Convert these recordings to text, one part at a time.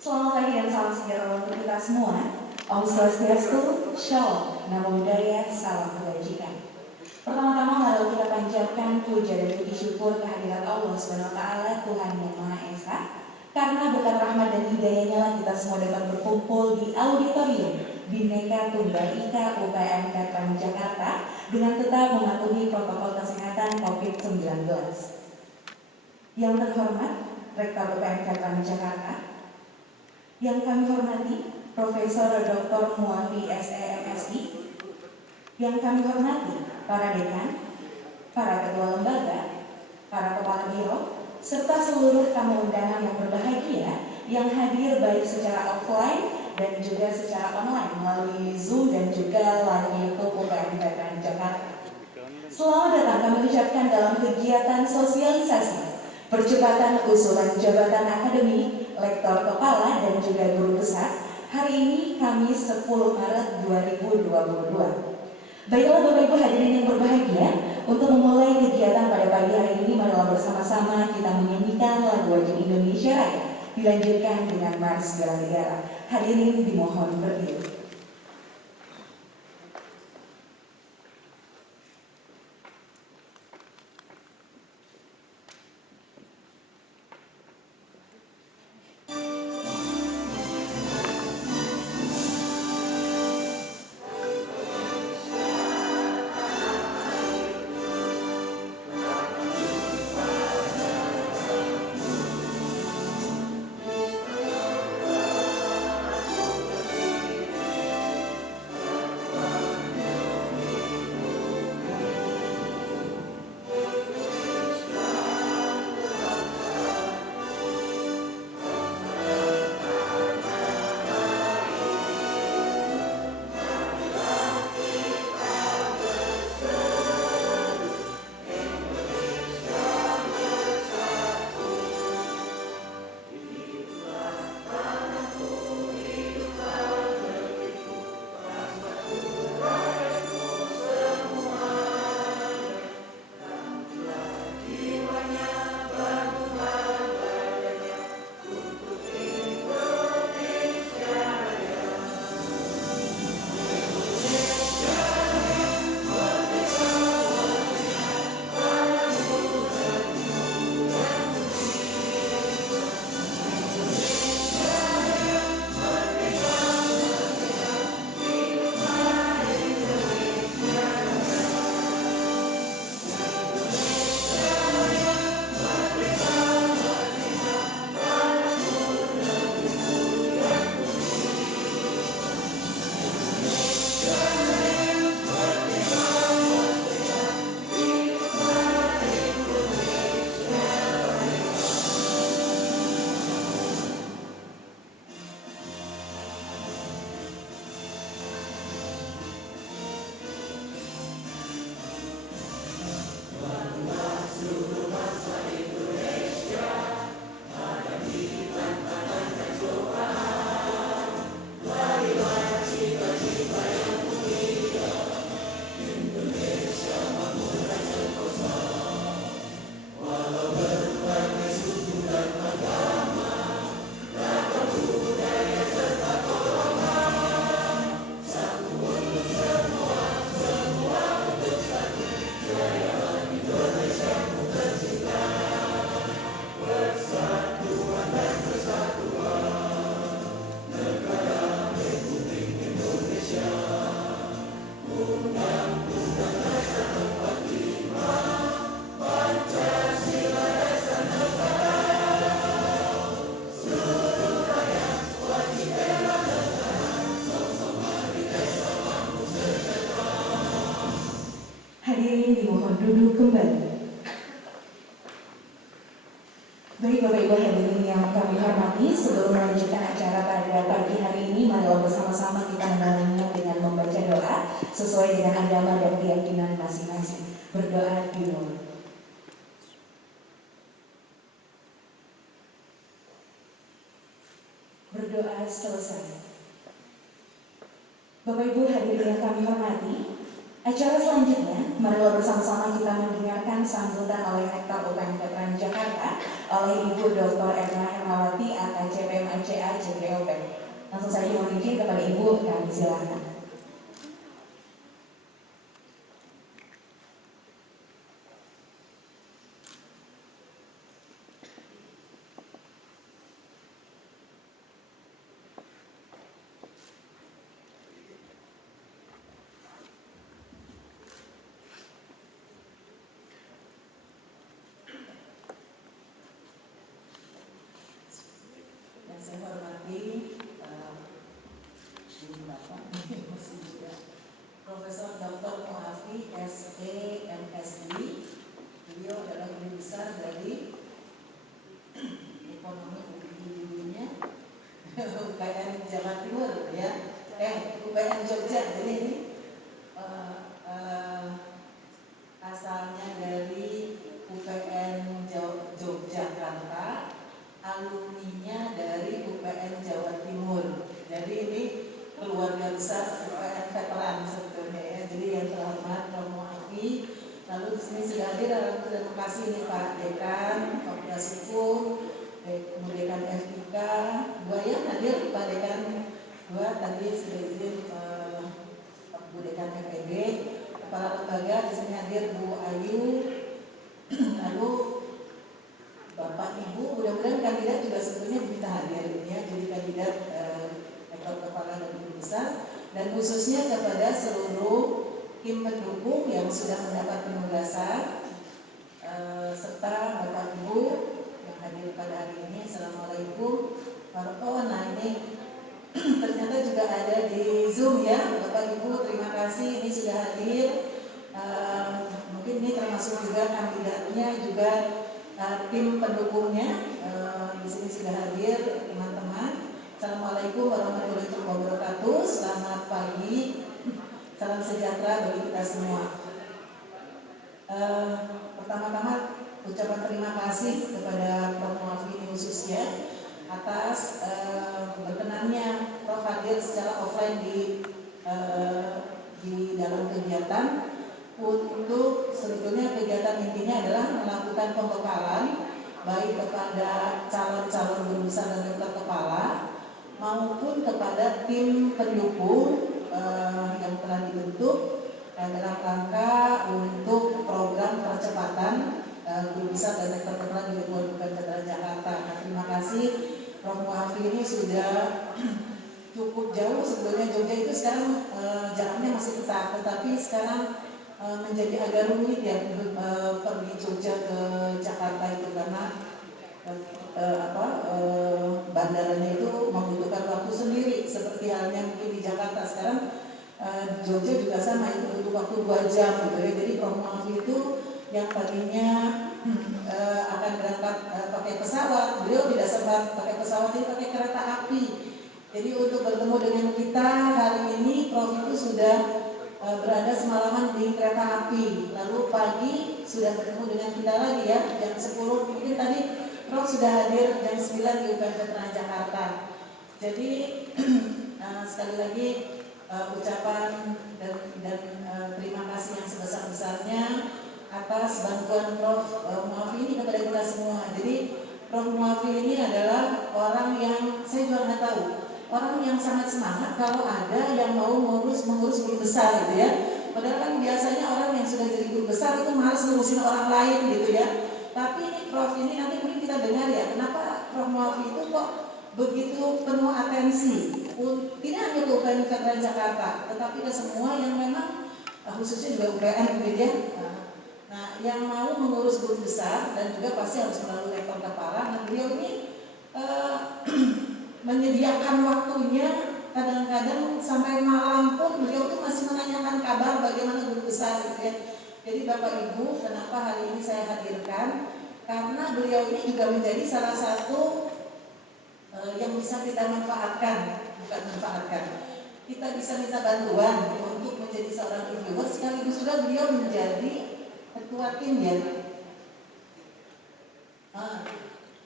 Selamat pagi dan salam sejahtera untuk kita semua. Om Swastiastu, Shalom, Namo Buddhaya, salam kebajikan. Pertama-tama mari kita panjatkan puja dan puji syukur kehadirat Allah Subhanahu wa taala, Tuhan yang Maha Esa. Karena berkat rahmat dan hidayahnya lah kita semua dapat berkumpul di auditorium Bhinneka Tunggal Ika UPN Veteran Jakarta dengan tetap mematuhi protokol kesehatan COVID-19. Yang terhormat, Rektor UPN Veteran Jakarta, yang kami hormati Profesor Dr. Muafi SEMSI, yang kami hormati para dekan, para ketua lembaga, para kepala biro, serta seluruh tamu undangan yang berbahagia yang hadir baik secara offline dan juga secara online melalui Zoom dan juga live YouTube UPN Veteran Jakarta. Selamat datang kami ucapkan dalam kegiatan sosialisasi percepatan usulan jabatan akademik, lektor kepala dan juga guru besar hari ini Kamis 10 Maret 2022. Baiklah Bapak Ibu hadirin yang berbahagia, untuk memulai kegiatan pada pagi hari ini marilah bersama-sama kita menyanyikan lagu wajib Indonesia Raya dilanjutkan dengan Mars Bela Negara. Hadirin dimohon berdiri. Hadirin dimohon duduk kembali. Baik Bapak Ibu hadirin yang kami hormati, sebelum melanjutkan acara pada pagi hari ini, marilah bersama-sama kita mengalanginya dengan membaca doa sesuai dengan agama dan keyakinan masing-masing. Berdoa dimulai. Berdoa selesai. Bapak Ibu hadirin yang kami hormati, acara selanjutnya, marilah bersama-sama kita mendengarkan sambutan oleh Rektor UPN Veteran Jakarta oleh Ibu Dr. Erna Hermawati, AKCPM ACA, silakan. Saya hormati Bapak Profesor Dr. Muhafi SE MSI. Beliau adalah guru besar dari ekonomi dunia UPN Jawa Timur ya, UPN Jogja. Jadi ini asalnya dari UPN Yogyakarta, alumninya dari UPN Jawa Timur. Jadi ini keluarga besar UPN veteran sebetulnya ya. Jadi yang terhormat Prof. Muhafi. Lalu di sini sudah hadir, terima kasih nih Pak Dekan, Fakultas Hukum, Dekan FIK, dua ya hadir Pak Dekan, dua tadi sudah izin Bu Dekan FEB, kepala lembaga di sini hadir Bu Ayu, lalu Bapak Ibu, mudah-mudahan kandidat juga sebetulnya bisa hadir ya, jadi kandidat rektor kepala dan guru besar, dan khususnya kepada seluruh tim pendukung yang sudah mendapat penugasan serta Bapak Ibu yang hadir pada hari ini. Assalamualaikum warahmatullahi wabarakatuh. Nah ini ternyata juga ada di Zoom ya, Bapak Ibu, terima kasih ini sudah hadir. Mungkin ini termasuk juga kandidatnya juga tim pendukungnya di sini sudah hadir teman-teman. Assalamualaikum warahmatullahi wabarakatuh. Selamat pagi, salam sejahtera bagi kita semua. Pertama-tama ucapan terima kasih kepada Prof. Muhafi khususnya atas berkenannya Prof hadir secara offline di dalam kegiatan. Untuk sebetulnya kegiatan intinya adalah melakukan pembekalan baik kepada calon-calon guru besar dan rektor kepala maupun kepada tim pendukung yang telah dibentuk dalam rangka untuk program percepatan guru besar dan rektor kepala di Lingkungan Veteran Jakarta. Nah, terima kasih Prof. Muhafi ini sudah cukup jauh. Sebetulnya Jogja itu sekarang jaraknya masih tetap, tetapi sekarang menjadi agak rumit ya pergi Jogja ke Jakarta itu karena bandaranya itu membutuhkan waktu sendiri seperti halnya mungkin di Jakarta sekarang. Jogja juga sama, itu butuh waktu 2 jam gitu ya. Jadi Prof. Muhafi itu yang tadinya akan berangkat pakai pesawat, beliau tidak sempat pakai pesawat, ini pakai kereta api. Jadi untuk bertemu dengan kita hari ini Prof itu sudah berada semalaman di kereta api, lalu pagi sudah bertemu dengan kita lagi ya jam 10, mungkin tadi Prof sudah hadir jam 9 di UPN Veteran Jakarta. Jadi sekali lagi ucapan dan terima kasih yang sebesar-besarnya atas bantuan Prof Muhafi ini kepada kita semua. Jadi Prof Muhafi ini adalah orang yang saya juga nggak tahu, orang yang sangat semangat kalau ada yang mau mengurus guru besar gitu ya. Padahal kan biasanya orang yang sudah jadi guru besar itu malas ngurusin orang lain gitu ya. Tapi ini Prof ini nanti mungkin kita dengar ya, kenapa Prof Muhafi itu kok begitu penuh atensi. Tidak hanya ke UPN Veteran Jakarta, tetapi ke semua yang memang khususnya juga UPN gitu ya. Nah, yang mau mengurus guru besar dan juga pasti harus melalui rektor kepala. Nah, beliau ini menyediakan waktunya kadang-kadang sampai malam pun beliau tuh masih menanyakan kabar bagaimana guru besar gitu ya. Jadi Bapak Ibu, kenapa hari ini saya hadirkan? Karena beliau ini juga menjadi salah satu yang bisa kita manfaatkan, bukan manfaatkan. Kita bisa minta bantuan untuk menjadi seorang reviewer, sekaligus juga beliau menjadi ketua tim ya.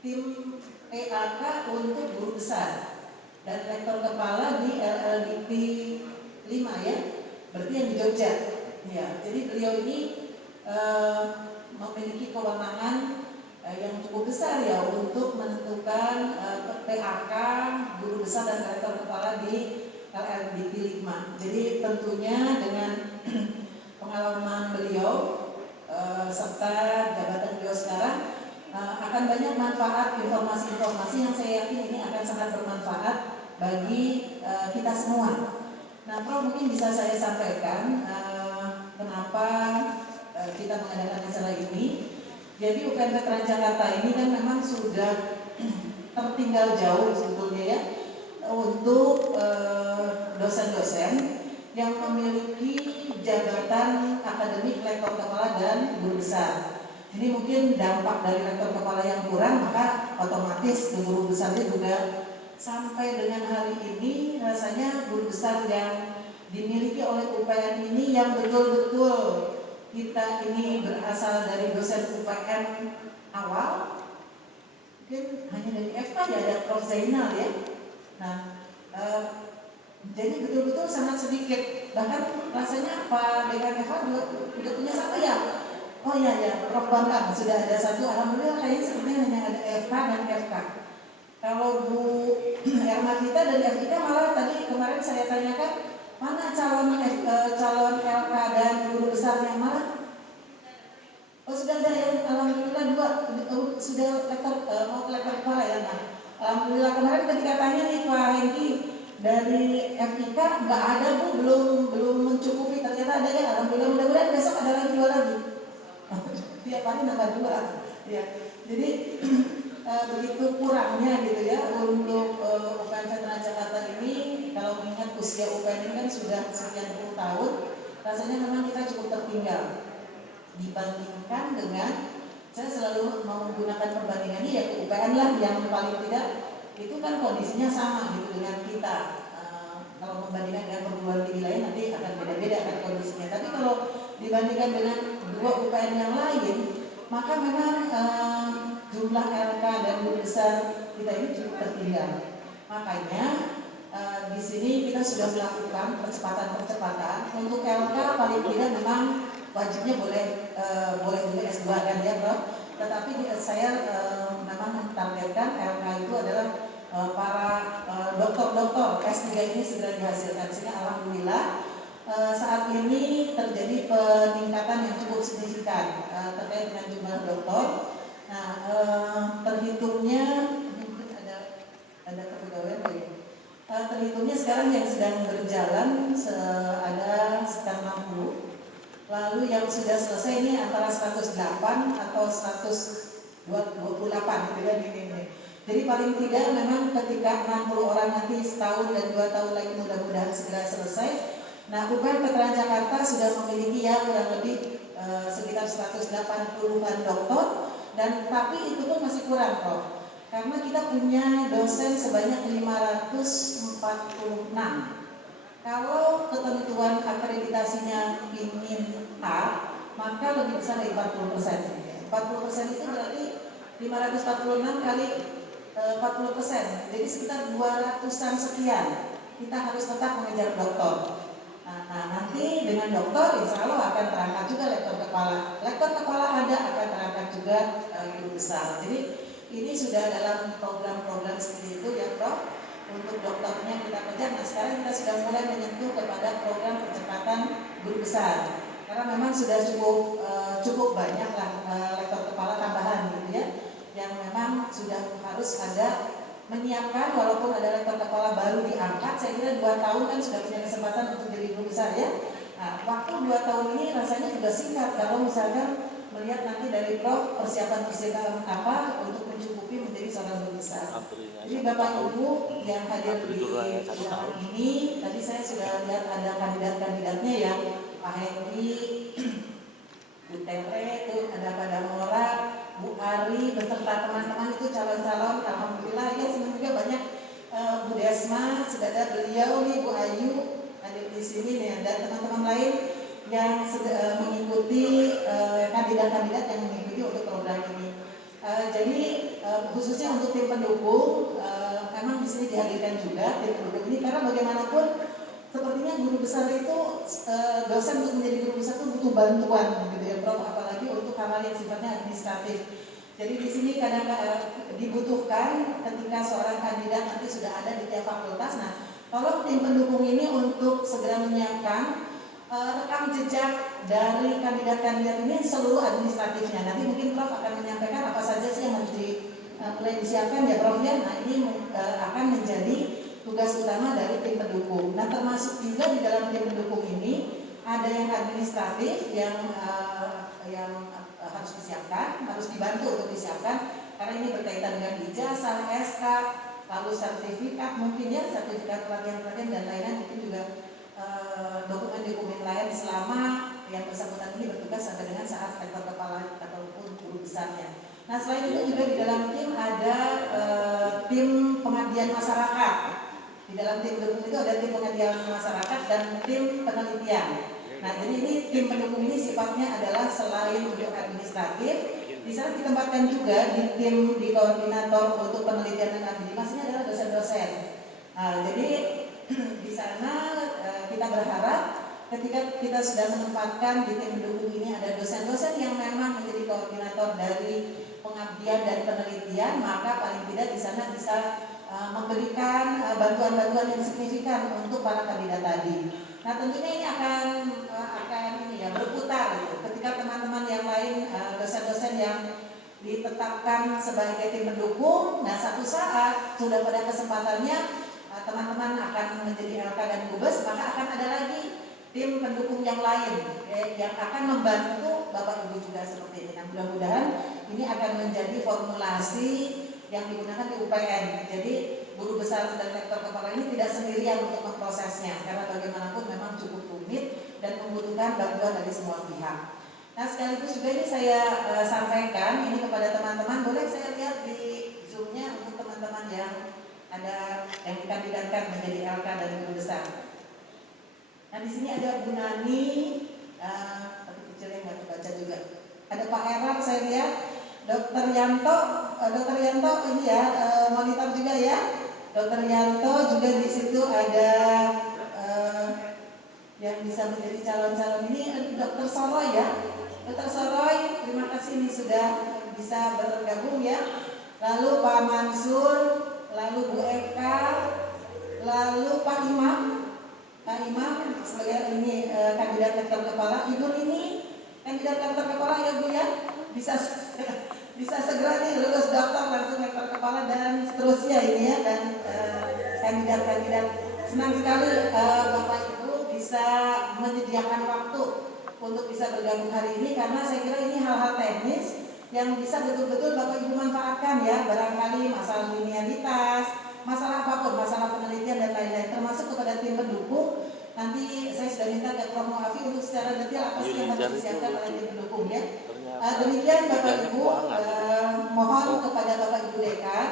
Tim PAK untuk guru besar dan rektor kepala di LLDP 5 ya, berarti yang di Jogja ya. Jadi beliau ini memiliki kewenangan yang cukup besar ya untuk menentukan PAK guru besar dan rektor kepala di LLDP 5. Jadi tentunya dengan pengalaman beliau serta jabatan beliau sekarang akan banyak manfaat informasi-informasi yang saya yakin ini akan sangat bermanfaat bagi kita semua. Nah, Prof mungkin bisa saya sampaikan kenapa kita mengadakan acara ini. Jadi UPN Veteran Jakarta ini kan memang sudah tertinggal jauh sebetulnya ya untuk dosen-dosen yang memiliki jabatan akademik rektor kepala dan guru besar. Ini mungkin dampak dari rektor kepala yang kurang, maka otomatis guru besarnya juga sampai dengan hari ini rasanya guru besar yang dimiliki oleh UPN ini yang betul-betul kita ini berasal dari dosen UPN awal, mungkin hanya dari FK ya, ada Prof Zainal ya. Nah, jadi betul-betul sangat sedikit. Bahkan rasanya apa dengan FK udah punya satu ya. Oh iya ya, Prof Bambang sudah ada satu. Alhamdulillah kayaknya sebenarnya hanya ada FK dan FK. Kalau Bu Ermatita dari FK malah tadi kemarin saya tanyakan mana calon LK dan guru besar yang mana? Oh sudah ada yang alhamdulillah sudah lektor mau lektor kepala ya. Nah, alhamdulillah kemarin ketika tanya nih Pak Hengki dari FIK nggak ada Bu, belum mencukupi, ternyata ada ya. Alhamdulillah, mudah-mudahan besok ada lagi 2 lagi. Tiap hari nambah 2 ya. Jadi begitu kurangnya gitu ya untuk UPN Veteran Jakarta ini. Kalau mengingat usia UPN ini kan sudah sekian puluh tahun, rasanya memang kita cukup tertinggal dibandingkan dengan, saya selalu mau menggunakan perbandingannya ya ke UPN lah yang paling tidak itu kan kondisinya sama gitu dengan kita. Kalau membandingkan dengan perguruan tinggi lain nanti akan beda-beda kan kondisinya. Tapi kalau dibandingkan dengan 2 UPN yang lain, maka memang jumlah LK dan guru besar kita ini cukup tertinggal. Makanya di sini kita sudah melakukan percepatan untuk LK paling tidak memang wajibnya boleh juga S2 kan ya Prof. Tetapi saya memang mentargetkan LK itu adalah para doktor S3 ini segera dihasilkan. Sehingga alhamdulillah saat ini terjadi peningkatan yang cukup signifikan terkait dengan jumlah doktor. Nah, terhitungnya mungkin ada kepegawaian ya. Terhitungnya sekarang yang sedang berjalan ada sekitar 60. Lalu yang sudah selesai ini antara 108 atau 128 gitu kan ini. Jadi paling tidak memang ketika 60 orang nanti setahun dan 2 tahun lagi mudah-mudahan segera selesai. Nah, UPN Veteran Jakarta sudah memiliki ya kurang lebih sekitar 180-an doktor, dan tapi itu pun masih kurang Prof. Karena kita punya dosen sebanyak 546. Kalau ketentuan akreditasinya ingin A, maka lebih besar dari 40%. 40% itu berarti 546 kali 40%, jadi sekitar 200-an sekian. Kita harus tetap mengejar doktor. Nah, nanti dengan doktor insya Allah akan terangkat juga lektor kepala. Lektor kepala ada akan terangkat juga guru besar. Jadi ini sudah dalam program-program seperti itu ya Prof. Untuk dokternya kita kejar. Nah sekarang kita sudah mulai menyentuh kepada program percepatan guru besar. Karena memang sudah cukup banyak lah lektor kepala tambahan gitu ya, yang memang sudah harus ada menyiapkan, walaupun ada lektor kepala baru diangkat, saya kira 2 tahun kan sudah punya kesempatan untuk jadi guru besar ya. Nah, waktu 2 tahun ini rasanya juga singkat kalau misalkan melihat nanti dari Prof persiapan apa untuk mencukupi menjadi seorang guru besar. Jadi Bapak Ibu yang hadir di hari ini, tadi saya sudah lihat ada kandidat-kandidatnya ya, Pak Hengki, Bu Tere, itu ada Pak Damora, Bu Ari beserta teman-teman itu calon-calon. Alhamdulillah ya, senang juga banyak Bu Desma, sudah ada beliau nih, Bu Ayu hadir di sini nih, dan teman-teman lain yang mengikuti kandidat-kandidat yang mengikuti untuk program ini. Jadi khususnya untuk tim pendukung, memang di sini dihadirkan juga tim pendukung ini karena bagaimanapun sepertinya guru besar itu dosen untuk menjadi guru besar itu butuh bantuan gitu ya Prof, apalagi untuk hal-hal yang sifatnya administratif. Jadi di sini kadang dibutuhkan ketika seorang kandidat nanti sudah ada di tiap fakultas. Nah, Tolong tim pendukung ini untuk segera menyiapkan rekam jejak dari kandidat-kandidat ini seluruh administratifnya. Nanti mungkin Prof akan menyampaikan apa saja sih yang harus mulai disiapkan ya Prof ya. Nah ini akan menjadi tugas utama dari tim pendukung. Nah termasuk juga di dalam tim pendukung ini ada yang administratif yang harus disiapkan, harus dibantu untuk disiapkan karena ini berkaitan dengan ijazah, SK, lalu sertifikat mungkin ya, sertifikat pelatihan-pelatihan dan lain-lain, mungkin juga dokumen-dokumen lain selama yang bersangkutan ini bertugas sampai dengan saat rektor kepala ataupun guru besarnya. Nah selain itu juga di dalam tim ada tim pengabdian masyarakat. Di dalam tim pendukung itu ada tim pengabdian masyarakat dan tim penelitian. Nah jadi ini tim pendukung ini sifatnya adalah selain untuk administratif, di sana ditempatkan juga di koordinator untuk penelitian dan akademisi adalah dosen-dosen. Nah, jadi di sana kita berharap ketika kita sudah menempatkan di tim pendukung ini ada dosen-dosen yang memang menjadi koordinator dari pengabdian dan penelitian, maka paling tidak di sana bisa memberikan bantuan-bantuan yang signifikan untuk para kandidat tadi. Nah tentunya ini akan ini ya berputar gitu. Ketika teman-teman yang lain dosen-dosen yang ditetapkan sebagai tim pendukung, nah satu saat sudah pada kesempatannya teman-teman akan menjadi LK dan Gubes, maka akan ada lagi tim pendukung yang lain yang akan membantu Bapak Ibu juga seperti ini. Nah mudah-mudahan ini akan menjadi formulasi yang digunakan di UPN. Jadi guru besar dan rektor kepala ini tidak sendirian untuk memprosesnya karena bagaimanapun memang cukup rumit dan membutuhkan bantuan dari semua pihak. Nah sekaligus juga ini saya sampaikan ini kepada teman-teman, boleh saya lihat di zoomnya untuk teman-teman yang ada yang dikandidatkan menjadi LK dan guru besar. Nah di sini ada Bu Nani, tapi kecilnya nggak terbaca juga. Ada Pak Erak saya lihat, Dr. Yanto ini ya monitor juga ya. Dr. Yanto juga di situ ada yang bisa menjadi calon-calon ini Dr. Soroy ya. Dr. Soroy, terima kasih ini sudah bisa bergabung ya. Lalu Pak Mansur, lalu Bu Eka, lalu Pak Imam sebagai ini kandidat rektor kepala. Ibu ini kandidat rektor kepala ya Bu ya, bisa segera nih lulus daftar langsung rektor kepala dan seterusnya ini ya, dan kandidat-kandidat. Senang sekali Bapak Ibu bisa menyediakan waktu untuk bisa bergabung hari ini karena saya kira ini hal-hal teknis yang bisa betul-betul Bapak Ibu manfaatkan ya, barangkali masalah linearitas, masalah apapun, masalah penelitian dan lain-lain, termasuk kepada tim pendukung. Nanti saya sudah minta ke Prof. Muafi untuk secara detail apa sih yang harus disiapkan oleh tim pendukung ya. Demikian Bapak Ibu, mohon kepada Bapak Ibu Dekan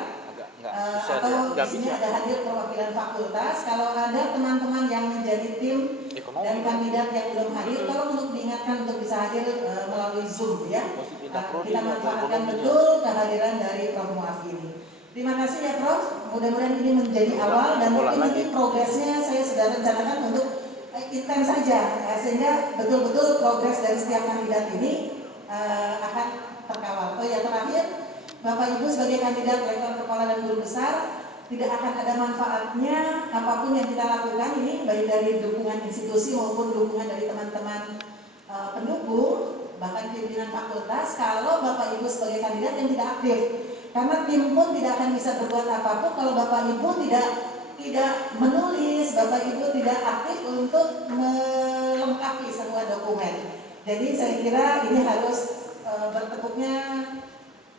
atau di sini ada hadir perwakilan fakultas. Kalau ada teman-teman yang menjadi tim dan kandidat yang belum hadir, tolong untuk diingatkan untuk bisa hadir melalui Zoom ya. Kita manfaatkan betul kehadiran dari Prof. Muafi ini. Terima kasih ya Prof. Mudah-mudahan ini menjadi awal dan mungkin ini progresnya saya sudah rencanakan untuk intens saja sehingga betul-betul progres dari setiap kandidat ini akan terkawal. Oh ya terakhir, Bapak Ibu sebagai kandidat rektor kepala dan guru besar tidak akan ada manfaatnya apapun yang kita lakukan ini, baik dari dukungan institusi maupun dukungan dari teman-teman pendukung bahkan pimpinan fakultas, kalau Bapak Ibu sebagai kandidat yang tidak aktif. Karena tim pun tidak akan bisa berbuat apapun kalau Bapak Ibu tidak menulis, Bapak Ibu tidak aktif untuk melengkapi semua dokumen. Jadi saya kira ini harus bertepuknya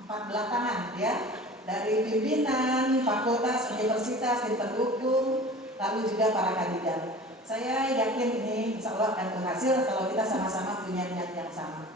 empat belah tangan ya, dari pimpinan, fakultas, universitas, tim pendukung, lalu juga para kandidat. Saya yakin ini insya Allah akan berhasil kalau kita sama-sama punya niat yang sama.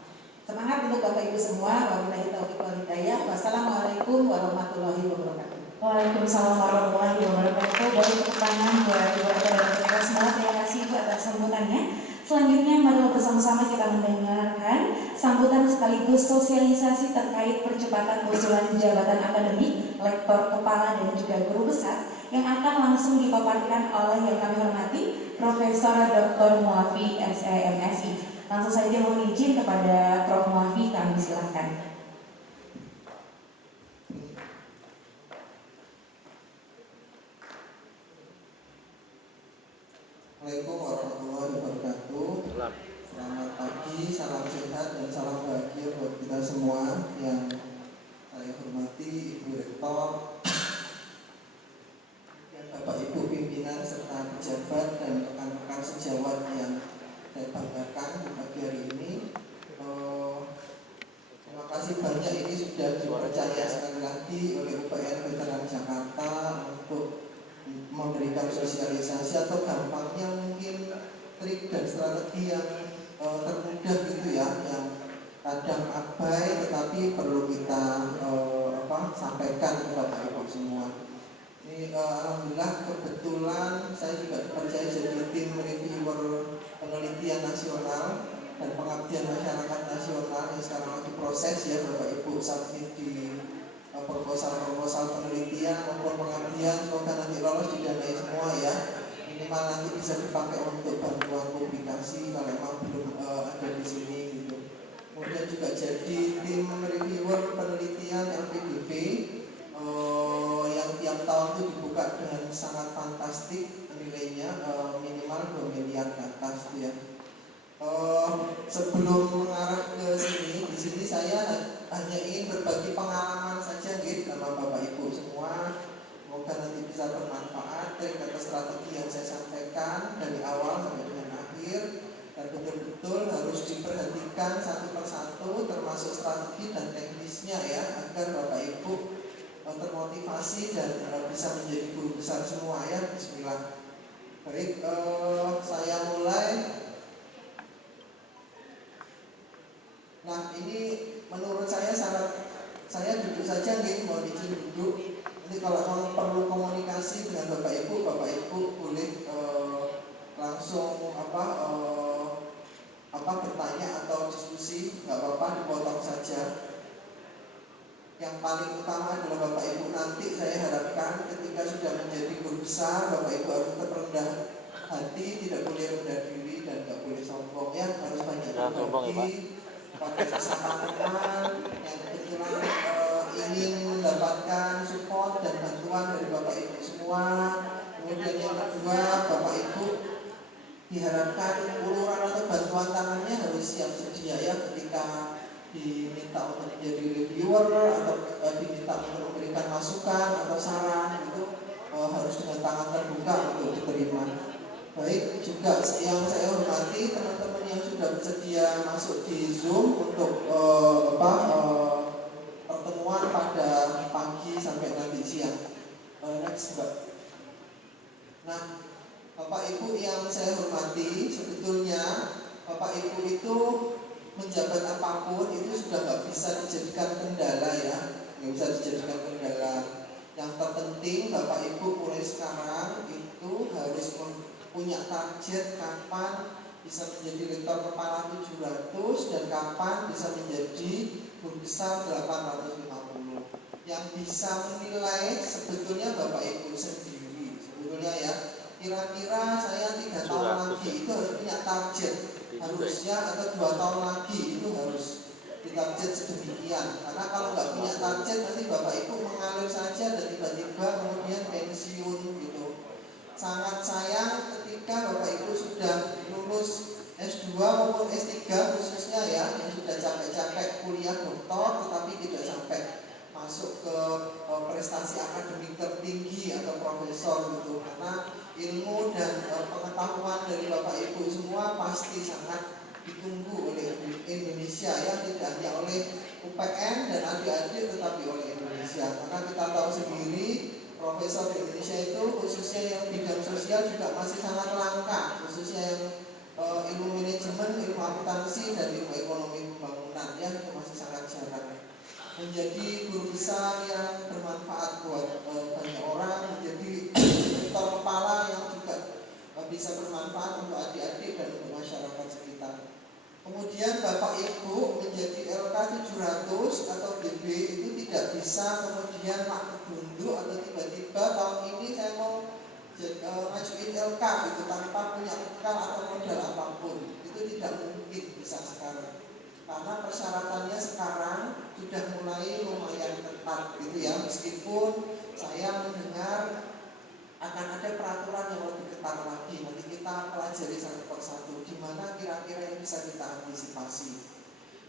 Semangat untuk Bapak Ibu semua. Wabillahi taufiq wal hidayah. Wassalamualaikum warahmatullahi wabarakatuh. Waalaikumsalam warahmatullahi wabarakatuh. Boleh tepuk tangan buat Ibu Eka dan mereka semua. Terima kasih Ibu atas sambutannya. Selanjutnya mari bersama-sama kita mendengarkan sambutan sekaligus sosialisasi terkait percepatan usulan jabatan akademik, lektor kepala dan juga guru besar yang akan langsung dipaparkan oleh yang kami hormati Profesor Dr. Muafi SEMSI. Langsung saja mohon izin kepada Prof. Muafi, kami silakan. Assalamualaikum warahmatullahi wabarakatuh. Selamat pagi, salam sehat dan salam bahagia buat kita semua. Yang saya hormati Ibu Rektor, dan Bapak Ibu pimpinan serta pejabat dan rekan-rekan sejawat yang saya banggakan di pagi hari ini. Terima kasih banyak ini sudah dipercaya sekali lagi oleh UPN Veteran Jakarta untuk memberikan sosialisasi atau gampangnya mungkin trik dan strategi yang termudah gitu ya, yang kadang abai tetapi perlu kita sampaikan kepada ibu semua. Ini alhamdulillah kebetulan saya juga dipercaya jadi tim reviewer penelitian nasional dan pengabdian masyarakat nasional yang sekarang lagi proses ya Bapak Ibu submit di proposal penelitian maupun pengabdian, semoga nanti lolos didanai semua ya, minimal nanti bisa dipakai untuk bantuan publikasi kalau memang belum ada di sini gitu. Kemudian juga jadi tim reviewer penelitian LPDP yang tiap tahun itu dibuka dengan sangat fantastik nilainya, minimal 2 miliar ke atas ya. Sebelum mengarah ke sini, di sini saya hanya ingin berbagi pengalaman saja gitu sama Bapak Ibu semua. Semoga nanti bisa bermanfaat dari kata strategi yang saya sampaikan dari awal sampai dengan akhir, dan betul-betul harus diperhatikan satu persatu termasuk strategi dan teknisnya ya, agar Bapak Ibu termotivasi dan bisa menjadi guru besar semua ya. Bismillah. Baik, saya mulai. Nah ini menurut saya syarat saya duduk saja nih, mau izin duduk. Nanti kalau memang perlu komunikasi dengan Bapak Ibu boleh langsung bertanya atau diskusi, nggak apa-apa, dipotong saja. Yang paling utama adalah Bapak Ibu nanti saya harapkan ketika sudah menjadi guru besar, Bapak Ibu harus tetap rendah hati, tidak boleh rendah diri dan nggak boleh sombong ya, harus banyak berbagi pada sesama teman yang kebetulan ingin mendapatkan support dan bantuan dari Bapak Ibu semua. Kemudian yang kedua, Bapak Ibu diharapkan uluran atau bantuan tangannya harus siap sedia ya, ketika diminta untuk menjadi reviewer atau diminta untuk memberikan masukan atau saran itu harus dengan tangan terbuka untuk diterima. Baik, juga yang saya hormati teman-teman yang sudah bersedia masuk di Zoom untuk pertemuan pada pagi sampai nanti siang. Next, Mbak. Nah, Bapak Ibu yang saya hormati, sebetulnya Bapak Ibu itu menjabat apapun itu sudah nggak bisa dijadikan kendala ya, nggak bisa dijadikan kendala. Yang terpenting Bapak Ibu mulai sekarang itu harus punya target kapan bisa menjadi rektor kepala 700 dan kapan bisa menjadi guru besar 850. Yang bisa menilai sebetulnya Bapak Ibu sendiri. Sebetulnya ya, kira-kira saya 3 tahun lagi itu harus punya target, harusnya, atau 2 tahun lagi itu harus ditarget sedemikian. Karena kalau nggak punya target nanti Bapak Ibu mengalir saja dan tiba-tiba kemudian pensiun gitu. Sangat sayang ketika Bapak Ibu sudah lulus S2 maupun S3 khususnya ya, yang sudah capek-capek kuliah doktor tetapi tidak sampai masuk ke prestasi akademik tertinggi atau profesor gitu. Karena ilmu dan pengetahuan dari Bapak Ibu semua pasti sangat ditunggu oleh Indonesia ya, tidak hanya oleh UPN dan adik-adik tetapi oleh Indonesia. Karena kita tahu sendiri profesor di Indonesia itu khususnya yang bidang sosial juga masih sangat langka, khususnya yang ilmu manajemen, ilmu akuntansi dan ilmu ekonomi pembangunan ya, itu masih sangat jarang. Menjadi guru besar yang bermanfaat buat banyak orang, menjadi rektor kepala yang juga bisa bermanfaat untuk adik-adik dan untuk masyarakat sekitar. Kemudian Bapak Ibu menjadi LK 700 atau DB itu tidak bisa kemudian mak kedundu atau tiba-tiba tahun ini saya mau ngajuin LK itu tanpa punya bekal atau modal apapun. Itu tidak mungkin bisa sekarang. Karena persyaratannya sekarang sudah mulai lumayan ketat gitu ya. Meskipun saya mendengar akan ada peraturan yang lebih ketat lagi. Nanti kita bisa kita antisipasi.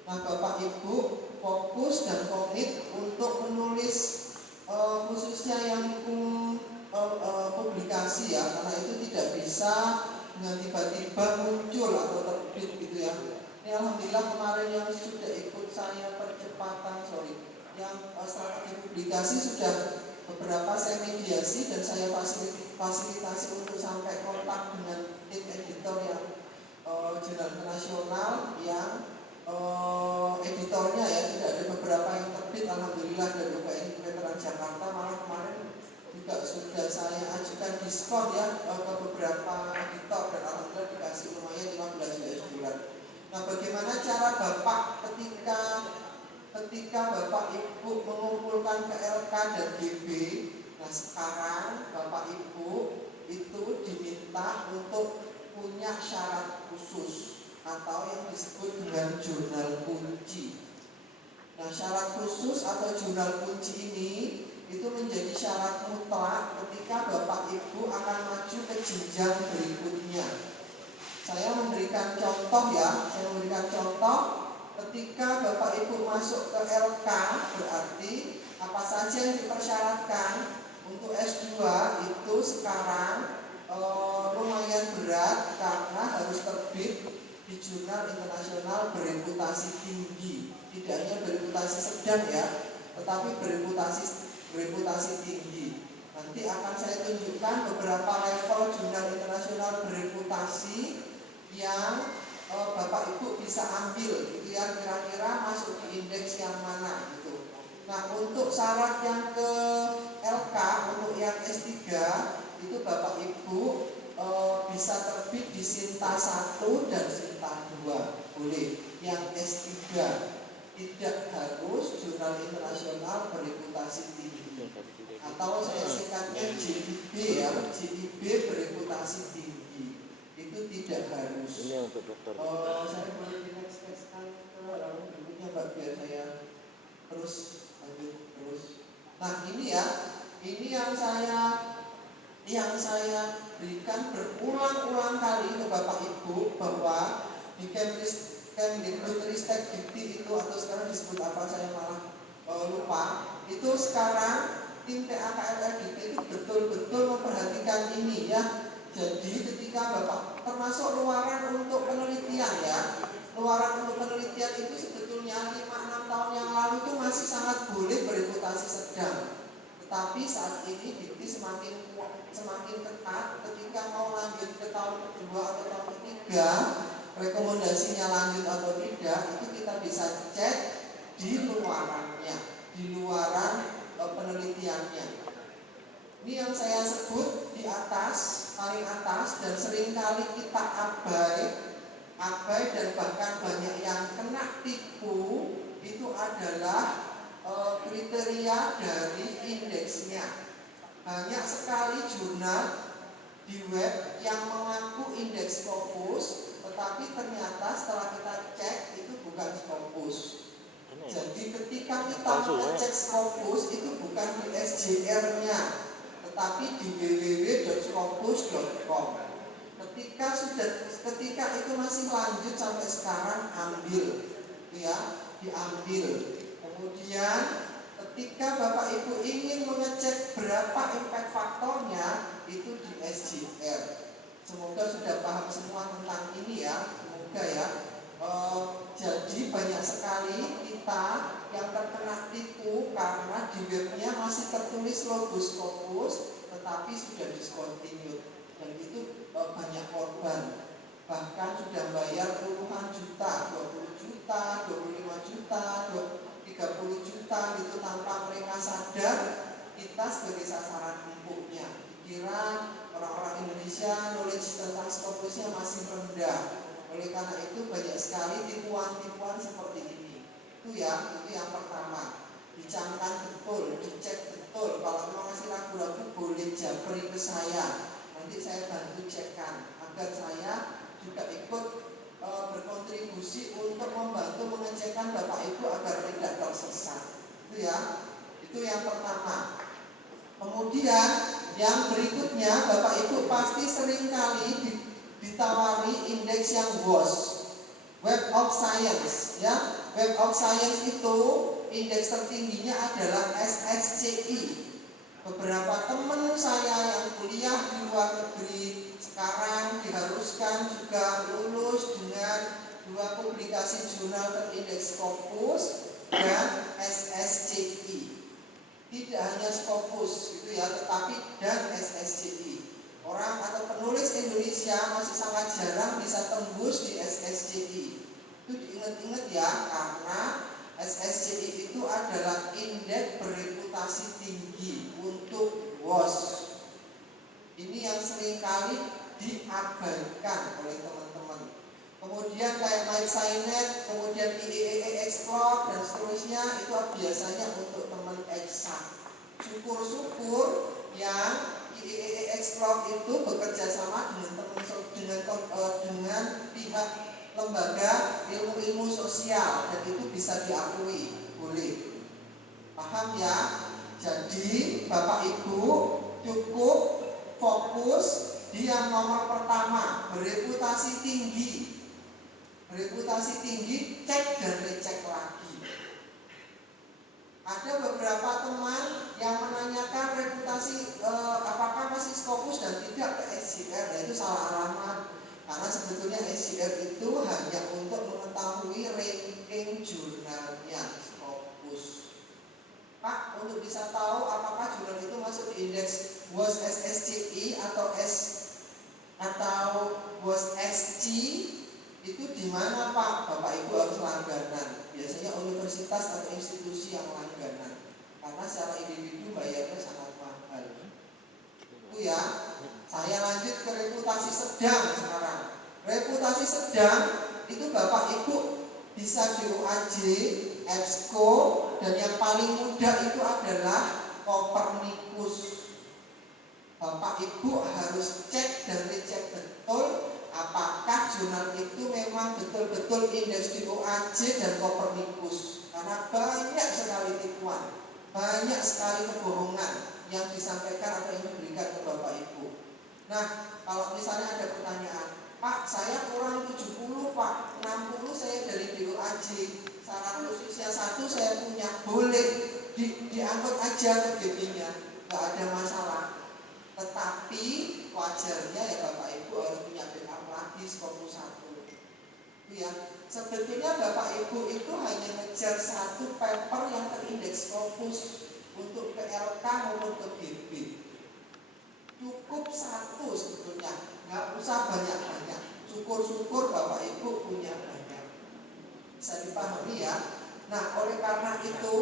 Nah, Bapak Ibu fokus dan komit untuk menulis khususnya yang publikasi ya, karena itu tidak bisa dengan tiba-tiba muncul atau terbit gitu ya. Ini alhamdulillah kemarin yang sudah ikut saya percepatan, yang strategi publikasi sudah beberapa saya mediasi dan saya fasilitasi untuk sampai kontak dengan tim editor yang jurnal internasional yang editornya ya sudah ada beberapa yang terbit alhamdulillah dari UKM Veteran Jakarta, malah kemarin juga sudah saya ajukan diskon ya ke beberapa editor dan alhamdulillah dikasih lumayan 15 US dollar. Nah, bagaimana cara Bapak ketika Bapak Ibu mengumpulkan PLK dan GB? Nah, sekarang Bapak Ibu itu diminta untuk punya syarat khusus atau yang disebut dengan jurnal kunci. Nah, syarat khusus atau jurnal kunci ini itu menjadi syarat mutlak ketika Bapak Ibu akan maju ke jenjang berikutnya. Saya memberikan contoh ketika Bapak Ibu masuk ke LK, berarti apa saja yang dipersyaratkan untuk S2 itu sekarang lumayan berat karena harus terbit di jurnal internasional bereputasi tinggi. Tidak hanya bereputasi sedang ya, tetapi bereputasi tinggi. Nanti akan saya tunjukkan beberapa level jurnal internasional bereputasi yang Bapak Ibu bisa ambil gitu ya, kira-kira masuk di indeks yang mana gitu. Nah, untuk syarat yang ke LK, untuk yang S3 itu Bapak Ibu bisa terbit di Sinta 1 dan Sinta 2 boleh. Yang S3 tidak harus jurnal internasional bereputasi tinggi, atau saya singkatnya JIB ya, JIB bereputasi tinggi itu tidak harus. Ini untuk dokter. Saya boleh di-nextkan ke berikutnya Mbak, biar saya terus lanjut terus. Nah, ini ya, ini yang saya berikan berulang-ulang kali ke Bapak Ibu bahwa di Kemdikbudristek Dikti itu, atau sekarang disebut apa saya malah lupa, itu sekarang tim PAKLR Dikti itu betul-betul memperhatikan ini ya. Jadi ketika Bapak termasuk luaran untuk penelitian ya, luaran untuk penelitian itu sebetulnya 5-6 tahun yang lalu itu masih sangat boleh bereputasi sedang. Tetapi saat ini Dikti semakin ketat ketika mau lanjut ke tahun kedua atau tahun ketiga, rekomendasinya lanjut atau tidak itu kita bisa cek di luarannya, di luaran penelitiannya. Ini yang saya sebut di atas, paling atas, dan seringkali kita abai dan bahkan banyak yang kena tipu. Itu adalah kriteria dari indeksnya. Banyak sekali jurnal di web yang mengaku indeks Scopus, tetapi ternyata setelah kita cek itu bukan Scopus. Jadi ketika kita mengecek Scopus itu bukan di SJR-nya, tetapi di www.scopus.com. Ketika itu masih lanjut sampai sekarang, ambil, ya, diambil. Kemudian ketika Bapak Ibu ingin mengecek berapa impact faktornya, itu di SJR. Semoga sudah paham semua tentang ini ya, semoga ya. Jadi banyak sekali kita yang terkena tipu karena di webnya masih tertulis logo Scopus, tetapi sudah discontinued, dan itu banyak korban. Bahkan sudah bayar puluhan juta, 20 juta, 25 juta, 30 juta gitu tanpa mereka sadar kita sebagai sasaran empuknya. Kira orang-orang Indonesia knowledge tentang Scopusnya masih rendah. Oleh karena itu banyak sekali tipuan-tipuan seperti ini. Itu yang pertama. Dicamkan betul, dicek betul. Kalau memang masih ragu-ragu boleh japri ke saya. Nanti saya bantu cekkan agar saya juga ikut berkontribusi untuk membantu mengecekkan Bapak Ibu agar tidak tersesat. Itu ya. Itu yang pertama. Kemudian yang berikutnya, Bapak Ibu pasti sering kali ditawari indeks yang WOS. Web of Science ya. Web of Science itu indeks tertingginya adalah SSCI. Beberapa teman saya yang kuliah di luar negeri sekarang diharuskan juga lulus dengan 2 publikasi jurnal terindeks Scopus dan SSCI. Tidak hanya Scopus gitu ya, tetapi dan SSCI. Orang atau penulis Indonesia masih sangat jarang bisa tembus di SSCI. Itu diingat-ingat ya, karena SSCI itu adalah indeks bereputasi tinggi untuk WOS. Ini yang seringkali diabaikan oleh teman-teman. Kemudian kayak MySciNet, kemudian IEEE Explore dan seterusnya itu biasanya untuk teman eksak. Syukur-syukur yang IEEE Explore itu bekerja sama dengan pihak lembaga ilmu-ilmu sosial dan itu bisa diakui, boleh. Paham ya? Jadi Bapak Ibu cukup fokus di yang nomor pertama, bereputasi tinggi. Bereputasi tinggi, cek dan recek lagi. Ada beberapa teman yang menanyakan reputasi apakah masih Scopus dan tidak ke SJR, nah itu salah alamat. Karena sebetulnya SJR itu hanya untuk mengetahui ranking jurnalnya Scopus. Pak, untuk bisa tahu apakah jurnal itu masuk di indeks WOS SSCI atau WOS SC, itu di mana Pak? Bapak Ibu harus langganan. Biasanya universitas atau institusi yang langganan. Karena secara individu bayarnya sangat mahal. Itu ya. Saya lanjut ke reputasi sedang sekarang. Reputasi sedang itu Bapak Ibu bisa di UAJ, EBSCO, dan yang paling mudah itu adalah Copernicus. Bapak Ibu harus cek dan recek betul apakah jurnal itu memang betul-betul indeks di OAJ dan Copernicus. Karena banyak sekali tipuan, banyak sekali kebohongan yang disampaikan atau yang diberikan ke Bapak Ibu. Nah, kalau misalnya ada pertanyaan, Pak, saya kurang 70 Pak, 60 saya dari DOAJ, syarat khususnya 1 saya punya, boleh diangkut aja ke GB-nya, nggak ada masalah. Tetapi wajarnya ya Bapak Ibu harus punya backup lagi Scopus 1. Itu ya. Sebetulnya Bapak Ibu itu hanya ngejar 1 paper yang terindeks Scopus untuk PLK maupun ke GB. Cukup 1 sebetulnya, nggak usah banyak-banyak. Syukur-syukur Bapak Ibu punya banyak. Bisa dipahami ya. Nah, oleh karena itu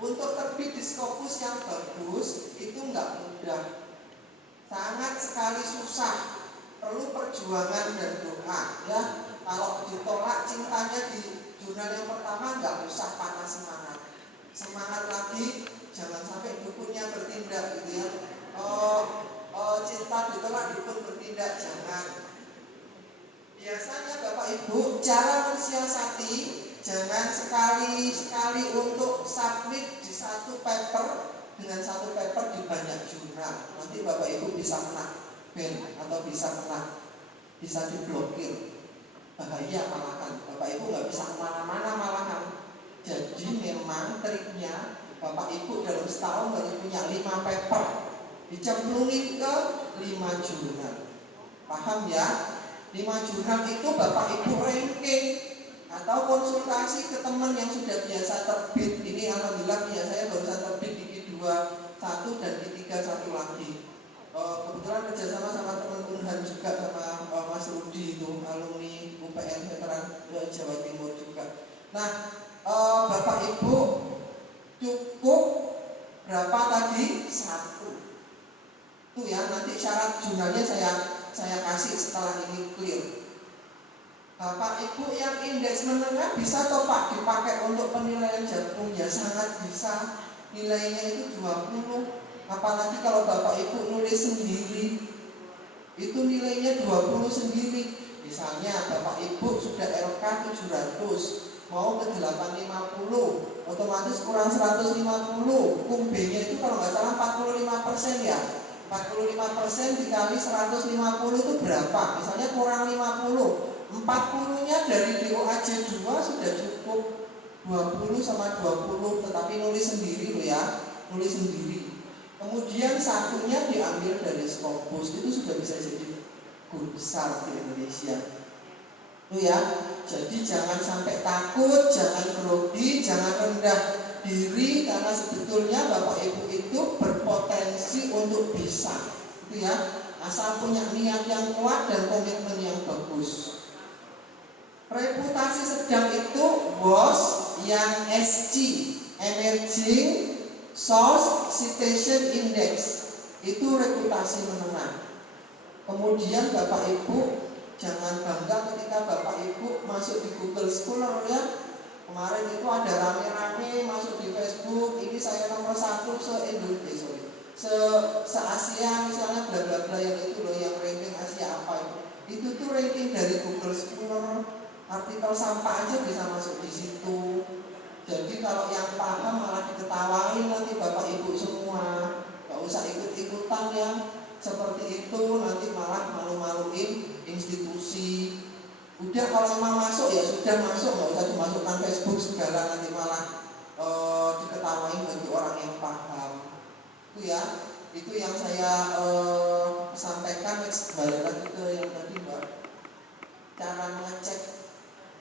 untuk terbit di Scopus yang bagus itu nggak mudah. Sangat sekali susah, perlu perjuangan dan doa ya. Kalau ditolak cintanya di jurnal yang pertama nggak usah panas semangat. Semangat lagi, jangan sampai dukunnya bertindak gitu ya. Cinta ditolak dukun bertindak, jangan. Biasanya Bapak Ibu cara mensiasati jangan sekali-sekali untuk submit di 1 paper dengan 1 paper di banyak jurnal. Nanti Bapak Ibu bisa kena ban atau bisa diblokir. Bahaya malahan. Bapak Ibu nggak bisa kemana-mana malahan. Jadi memang triknya Bapak Ibu dalam setahun harus punya 5 paper, dicemplungin ke 5 jurnal. Paham ya? 5 jurnal itu Bapak Ibu ranking atau konsultasi ke teman yang sudah biasa terbit. Ini alhamdulillah ya, saya barusan terbit di Q2 1 dan di 3 1 lagi. Kebetulan kerjasama sama teman Unhan juga, sama Mas Rudi itu alumni UPN Veteran Jawa Timur juga. Nah, Bapak Ibu cukup berapa tadi? 1. Itu ya, nanti syarat jurnalnya saya kasih setelah ini clear. Bapak Ibu yang indeks menengah bisa toh Pak dipakai untuk penilaian jagung, ya sangat bisa. Nilainya itu 20. Apalagi kalau Bapak Ibu nulis sendiri, itu nilainya 20 sendiri. Misalnya Bapak Ibu sudah LK 700, mau ke 850, otomatis kurang 150. B-nya itu kalau nggak salah 45% ya. 45% dikali 150 itu berapa? Misalnya kurang 50. 40-nya dari DOAJ 2 sudah cukup, 20 sama 20, tetapi nulis sendiri loh ya, nulis sendiri. Kemudian satunya diambil dari Scopus, itu sudah bisa jadi guru besar di Indonesia. Loh ya, jadi jangan sampai takut, jangan grogi, jangan rendah diri, karena sebetulnya Bapak Ibu itu berpotensi untuk bisa. Itu ya, asal punya niat yang kuat dan komitmen yang bagus. Reputasi sedang itu WOS yang SC, Emerging Source Citation Index, itu reputasi menengah. Kemudian Bapak Ibu jangan bangga ketika Bapak Ibu masuk di Google Scholar ya. Kemarin itu ada rame-rame masuk di Facebook, ini saya nomor 1 se-Indonesia, se-Asia misalnya, bla bla bla, yang itu loh, yang ranking Asia apa itu. Itu tuh ranking dari Google Scholar, artikel sampah aja bisa masuk di situ. Jadi kalau yang paham malah diketawain nanti Bapak Ibu semua. Gak usah ikut-ikutan ya seperti itu, nanti malah malu-maluin institusi. Udah kalau memang masuk ya sudah masuk, gak usah dimasukkan Facebook segala, nanti malah diketawain bagi orang yang paham. Itu ya, itu yang saya sampaikan. Kembali lagi ke yang tadi Mbak, cara mengecek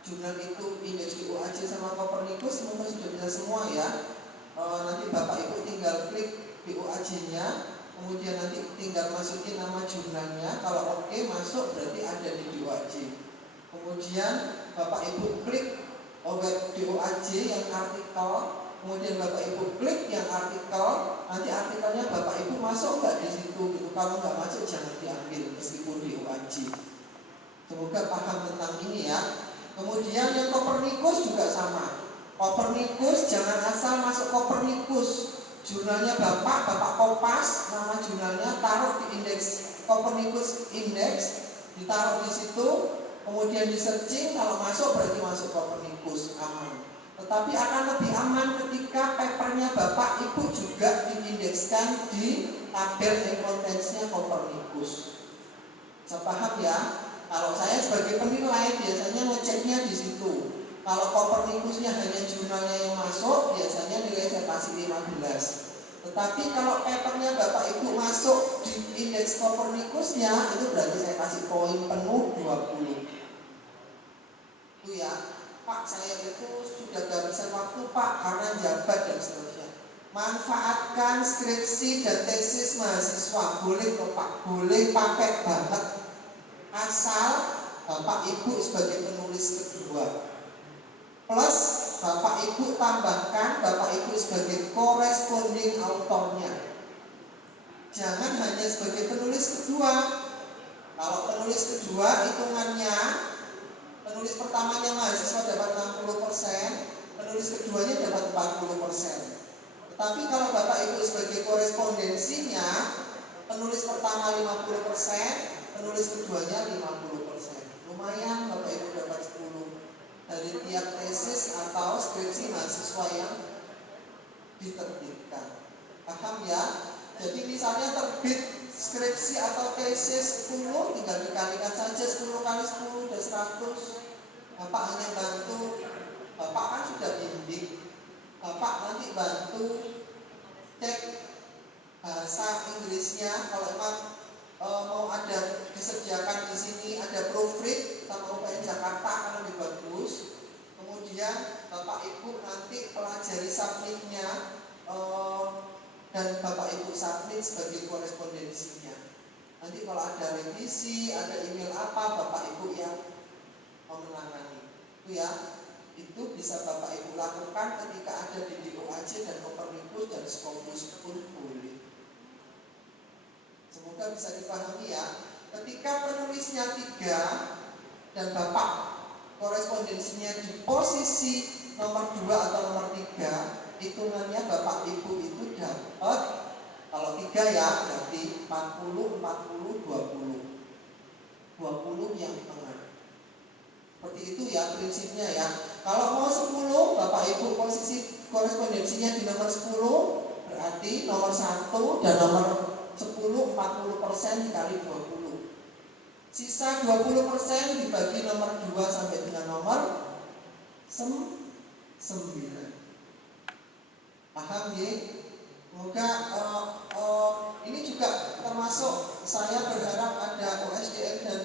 jurnal itu indeks DOAJ sama Copernicus semoga sudah bisa semua ya. Nanti Bapak Ibu tinggal klik DOAJ-nya, kemudian nanti tinggal masukin nama jurnalnya. Kalau oke masuk berarti ada di DOAJ. Kemudian Bapak Ibu klik web DOAJ yang artikel, kemudian Bapak Ibu klik yang artikel, nanti artikelnya Bapak Ibu masuk nggak di situ gitu. Kalau nggak masuk jangan diambil meskipun DOAJ. Semoga paham tentang ini ya. Kemudian yang Copernicus juga sama. Copernicus jangan asal masuk Copernicus. Jurnalnya Bapak Kopas, nama jurnalnya taruh di indeks Copernicus Index, ditaruh di situ, kemudian di searching, kalau masuk berarti masuk Copernicus, aman. Tetapi akan lebih aman ketika papernya Bapak Ibu juga diindekskan di tabel e-contents-nya Copernicus. Saya paham ya? Kalau saya sebagai penilai biasanya ngeceknya di situ. Kalau Copernicusnya hanya jurnalnya yang masuk, biasanya nilai saya kasih 15. Tetapi kalau papernya Bapak Ibu masuk di indeks Copernicusnya, itu berarti saya kasih poin penuh 20. Itu ya, Pak saya itu sudah kehabisan waktu Pak karena jabat dan seterusnya. Manfaatkan skripsi dan tesis mahasiswa, boleh kok Pak, boleh pakai banget. Asal Bapak Ibu sebagai penulis kedua, plus Bapak Ibu tambahkan Bapak Ibu sebagai corresponding autornya. Jangan hanya sebagai penulis kedua. Kalau penulis kedua hitungannya, penulis pertamanya mahasiswa dapat 60%, penulis keduanya dapat 40%. Tetapi kalau Bapak Ibu sebagai korespondensinya, penulis pertama 50%, penulis keduanya 50%. Lumayan Bapak Ibu dapat 10 dari tiap tesis atau skripsi mahasiswa yang diterbitkan. Paham ya? Jadi misalnya terbit skripsi atau tesis 10, tinggal dikalikan saja 10 kali 10 udah 100. Bapak hanya bantu, Bapak kan sudah bimbing, Bapak nanti bantu cek bahasa Inggrisnya. Kalau memang mau ada disediakan di sini ada proofread sama UPN Jakarta akan lebih bagus. Kemudian Bapak Ibu nanti pelajari submitnya, dan Bapak Ibu submit sebagai korespondensinya. Nanti kalau ada revisi, ada email apa, Bapak Ibu yang menangani. Itu ya, itu bisa Bapak Ibu lakukan ketika ada di DOAJ dan Copernicus dan Scopus pun boleh. Semoga bisa dipahami ya. Ketika penulisnya 3 dan Bapak korespondensinya di posisi nomor 2 atau nomor 3, hitungannya Bapak Ibu itu dapat, kalau 3 ya berarti 40, 40, 20. 20 yang tengah. Seperti itu ya prinsipnya ya. Kalau mau 10, Bapak Ibu posisi korespondensinya di nomor 10, berarti nomor 1 dan nomor 10 40% dikali 20. Sisa 20% dibagi nomor 2 sampai dengan nomor 9. Paham ya? Semoga ini juga termasuk saya berharap ada OSDM dan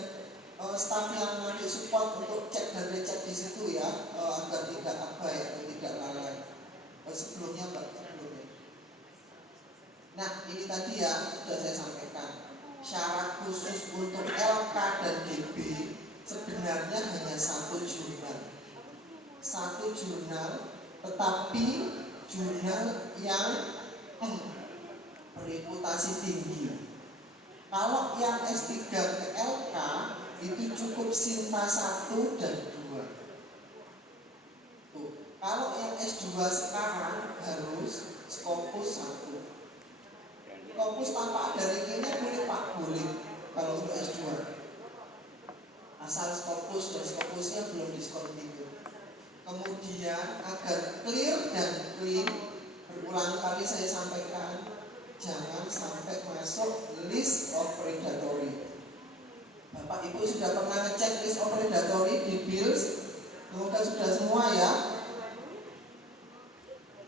staf yang nanti support untuk cek dan recek di situ ya, agar tidak abai atau tidak lalai. Sebelumnya. Nah, ini tadi ya sudah saya sampaikan. Syarat khusus untuk LK dan DB sebenarnya hanya satu jurnal, tetapi jurnal yang bereputasi tinggi. Kalau yang S3 ke LK itu cukup Sinta 1 dan 2. Tuh. Kalau yang S2 sekarang harus Scopus 1. Scopus tanpa ada rankingnya boleh Pak? Boleh. Kalau untuk S2 asal Scopus dan Scopusnya belum discontinue. Kemudian agar clear dan clean, berulang kali saya sampaikan, jangan sampai masuk list of predatory. Bapak Ibu sudah pernah ngecek list of predatory di bills? Semoga sudah semua ya.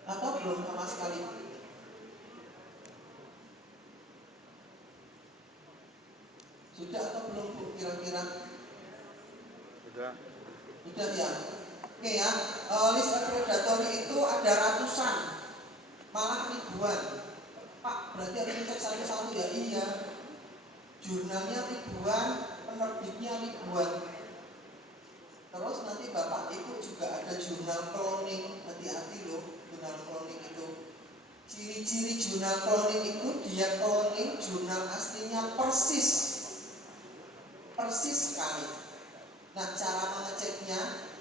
Atau belum sama sekali? Sudah atau belum Bu kira-kira? Sudah ya. Oke ya, list of predatory itu ada ratusan, malah ribuan. Pak, berarti harus ngecek satu-satu ya? Iya. Jurnalnya ribuan, penerbitnya ribuan. Terus nanti Bapak Ibu juga ada jurnal cloning. Hati-hati loh, jurnal cloning itu. Ciri-ciri jurnal cloning itu dia cloning jurnal aslinya persis sekali. Nah, cara mengeceknya,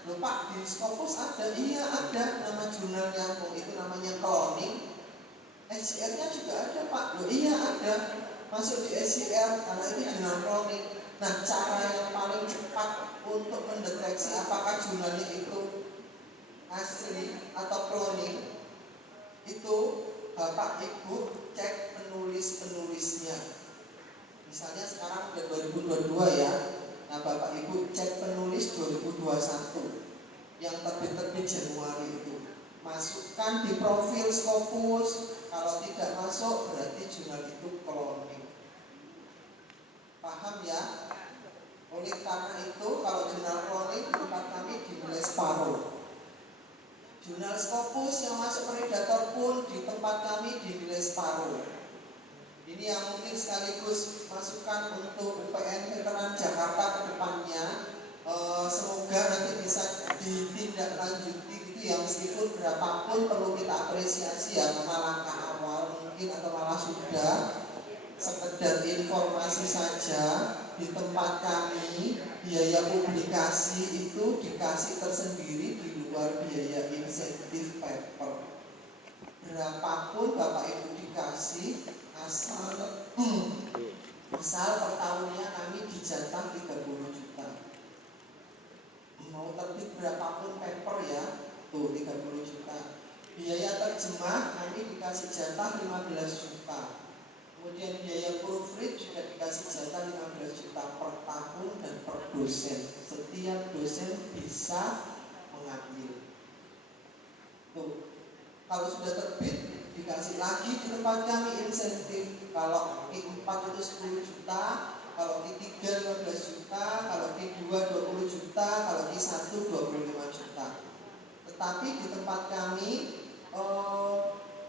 loh Pak, di Scopus ada? Iya ada, nama jurnalnya, itu namanya cloning. SCR-nya juga ada Pak, loh iya ada, masuk di SCR karena itu jurnal cloning. Nah, cara yang paling cepat untuk mendeteksi apakah jurnalnya itu asli atau cloning, itu Bapak Ibu cek penulis-penulisnya. Misalnya sekarang udah 2022 ya. Nah, Bapak Ibu cek penulis 2021 yang terbit Januari itu. Masukkan di profil Scopus. Kalau tidak masuk berarti jurnal itu cloning. Paham ya? Oleh karena itu kalau jurnal cloning di tempat kami dinilai separuh. Jurnal Scopus yang masuk predator pun di tempat kami dinilai separuh. Ini yang mungkin sekaligus masukan untuk UPN Veteran Jakarta ke depannya. Semoga nanti bisa ditindaklanjuti gitu ya, meskipun berapapun perlu kita apresiasi ya, karena langkah awal mungkin atau malah sudah sekedar informasi saja. Di tempat kami biaya publikasi itu dikasih tersendiri di luar biaya insentif paper. Berapapun Bapak Ibu dikasih, asal per tahunnya kami dijatah 30 juta. Mau terbit berapapun paper ya, tuh 30 juta. Biaya terjemah kami dikasih jatah 15 juta. Kemudian biaya proofread juga dikasih jatah 15 juta per tahun dan per dosen. Setiap dosen bisa mengambil. Tuh, kalau sudah terbit dikasih lagi di tempat kami insentif. Kalau Q4 itu 10 juta, kalau Q3 15 juta, kalau Q2 20 juta, kalau Q1 25 juta. Tetapi di tempat kami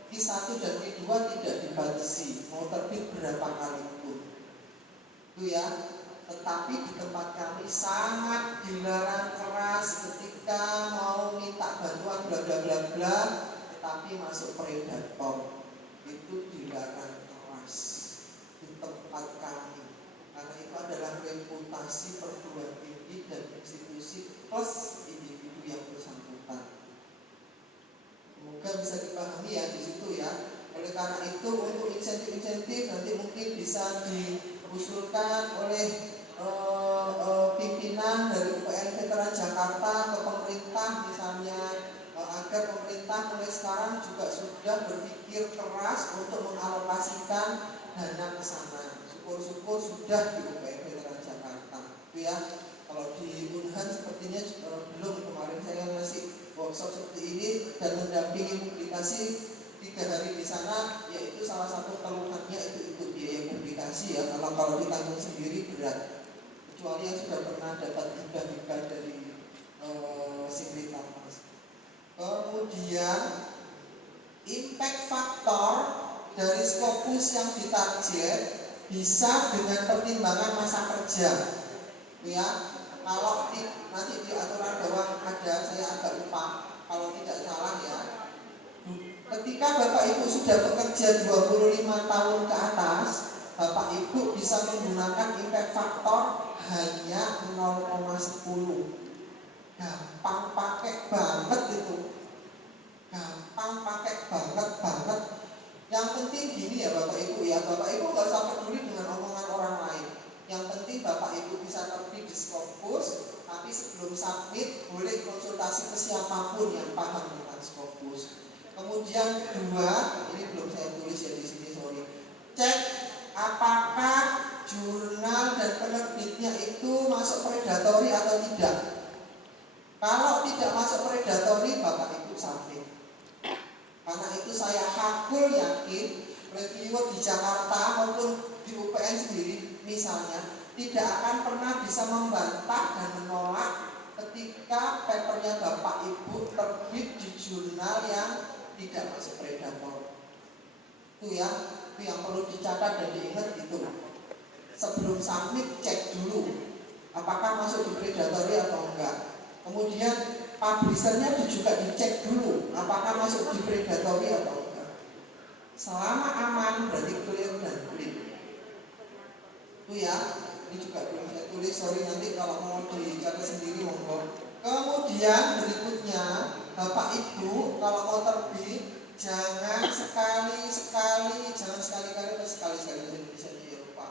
Q1 dan Q2 tidak dibatasi, mau terbit berapa kali pun. Itu ya. Tetapi di tempat kami sangat dilarang keras ketika mau minta bantuan bla bla bla bla, tetapi masuk predator itu dilarang keras di tempat kami, karena itu adalah reputasi perguruan tinggi dan institusi plus individu yang bersangkutan. Semoga bisa dipahami ya di situ ya. Oleh karena itu untuk insentif-insentif nanti mungkin bisa diusulkan oleh pimpinan dari UPN Veteran Jakarta ke pemerintah misalnya, agar pemerintah mulai sekarang juga sudah berpikir keras untuk mengalokasikan dana ke sana. Syukur-syukur sudah di UPN Veteran Jakarta. ya. Kalau di Unhan sepertinya belum, kemarin saya ngasih workshop seperti ini dan mendampingi publikasi 3 hari di sana, yaitu salah satu keluhannya itu biaya publikasi ya. Kalau ditanggung sendiri berat, kecuali yang sudah pernah dapat hibah dari Sekretariat. Kemudian impact faktor dari Scopus yang ditarget bisa dengan pertimbangan masa kerja, ya. Kalau nanti di aturan bawah ada, saya agak lupa, kalau tidak salah ya. Ketika Bapak Ibu sudah bekerja 25 tahun ke atas, Bapak Ibu bisa menggunakan impact faktor hanya 0,10. Gampang pakai banget itu. Gampang pakai banget. Yang penting gini ya Bapak Ibu ya, Bapak Ibu gak usah peduli dengan omongan orang lain. Yang penting Bapak Ibu bisa terbit di Scopus, tapi sebelum submit boleh konsultasi ke siapapun yang paham tentang Scopus. Kemudian 2, ini belum saya tulis ya di sini, sorry. Cek apakah jurnal dan penerbitnya itu masuk predatory atau tidak. Kalau tidak masuk predatory, Bapak Ibu submit. Karena itu saya hakul yakin reviewer di Jakarta maupun di UPN sendiri misalnya tidak akan pernah bisa membantah dan menolak ketika papernya Bapak Ibu terbit di jurnal yang tidak masuk predator. Itu ya, itu yang perlu dicatat dan diingat itu. Sebelum submit cek dulu apakah masuk di predatory atau enggak. Kemudian publishernya juga dicek dulu apakah masuk di predatory atau enggak. Selama aman berarti clear dan clean. Itu ya, ini juga belum saya tulis, sorry, nanti kalau mau dicatat sendiri monggo. Kemudian berikutnya Bapak Ibu kalau mau terbit jangan sekali-kali bisa lupa.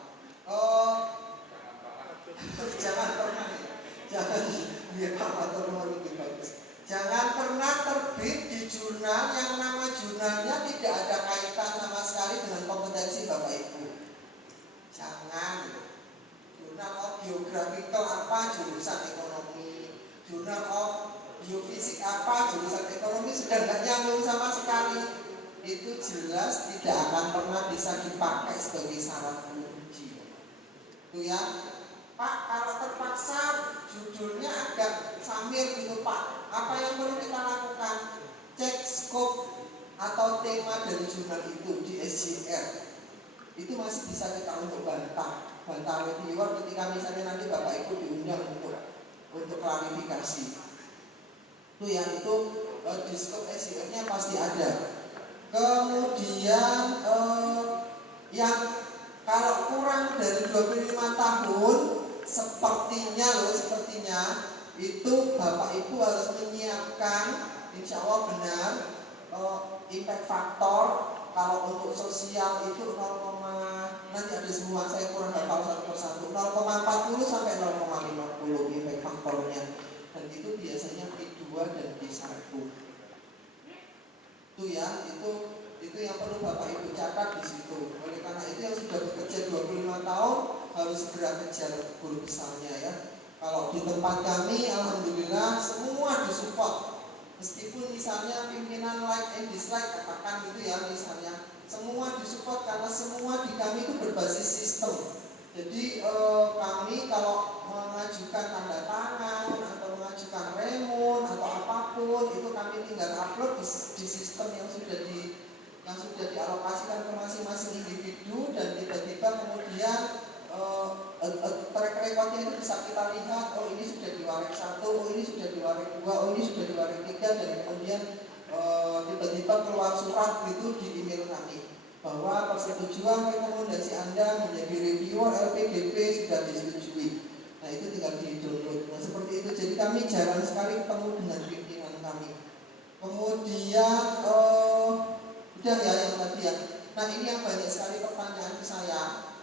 Jangan pernah ya. Jangan biar atau lebih bagus. Jangan pernah terbit di jurnal yang nama jurnalnya tidak ada kaitan sama sekali dengan kompetensi Bapak Ibu. Jangan. Jurnal of Geographical apa, jurusan ekonomi. Jurnal of Biofisik apa, jurusan ekonomi, sudah nggak nyambung sama sekali. Itu jelas tidak akan pernah bisa dipakai sebagai syarat uji. Itu ya. Pak, kalau terpaksa judulnya agak samir gitu Pak, apa yang perlu kita lakukan? Cek scope atau tema dari jurnal itu di SJR. Itu masih bisa kita untuk bantah reviewer ketika misalnya nanti Bapak Ibu diundang untuk klarifikasi. Itu yang itu di scope SJR-nya pasti ada. Kemudian yang kalau kurang dari 25 tahun sepertinya itu Bapak Ibu harus menyiapkan, insya Allah benar, impact factor. Kalau untuk sosial itu 0, nanti ada semua, saya kurang hafal satu persatu, 0,40 sampai 0,50 impact faktornya, dan itu biasanya P2 dan P1. Itu ya, itu yang perlu Bapak Ibu catat di situ. Oleh karena itu yang sudah bekerja 25 tahun harus segera kejar guru besarnya ya. Kalau di tempat kami alhamdulillah semua disupport. Meskipun misalnya pimpinan like and dislike katakan gitu ya, misalnya semua disupport karena semua di kami itu berbasis sistem. Jadi kami kalau mengajukan tanda tangan atau mengajukan remun atau apapun itu kami tinggal upload di sistem yang sudah dialokasikan ke masing-masing individu, dan tiba-tiba kemudian track recordnya itu bisa kita lihat, oh ini sudah diwarek 1, oh ini sudah diwarek 2, oh ini sudah diwarek 3, dan kemudian tiba-tiba keluar surat itu di email kami bahwa persetujuan rekomendasi Anda menjadi reviewer LPDP sudah disetujui. Nah itu tinggal di-download. Nah seperti itu, jadi kami jarang sekali ketemu dengan pimpinan kami. Kemudian udah ya yang tadi ya. Nah ini yang banyak sekali pertanyaan saya.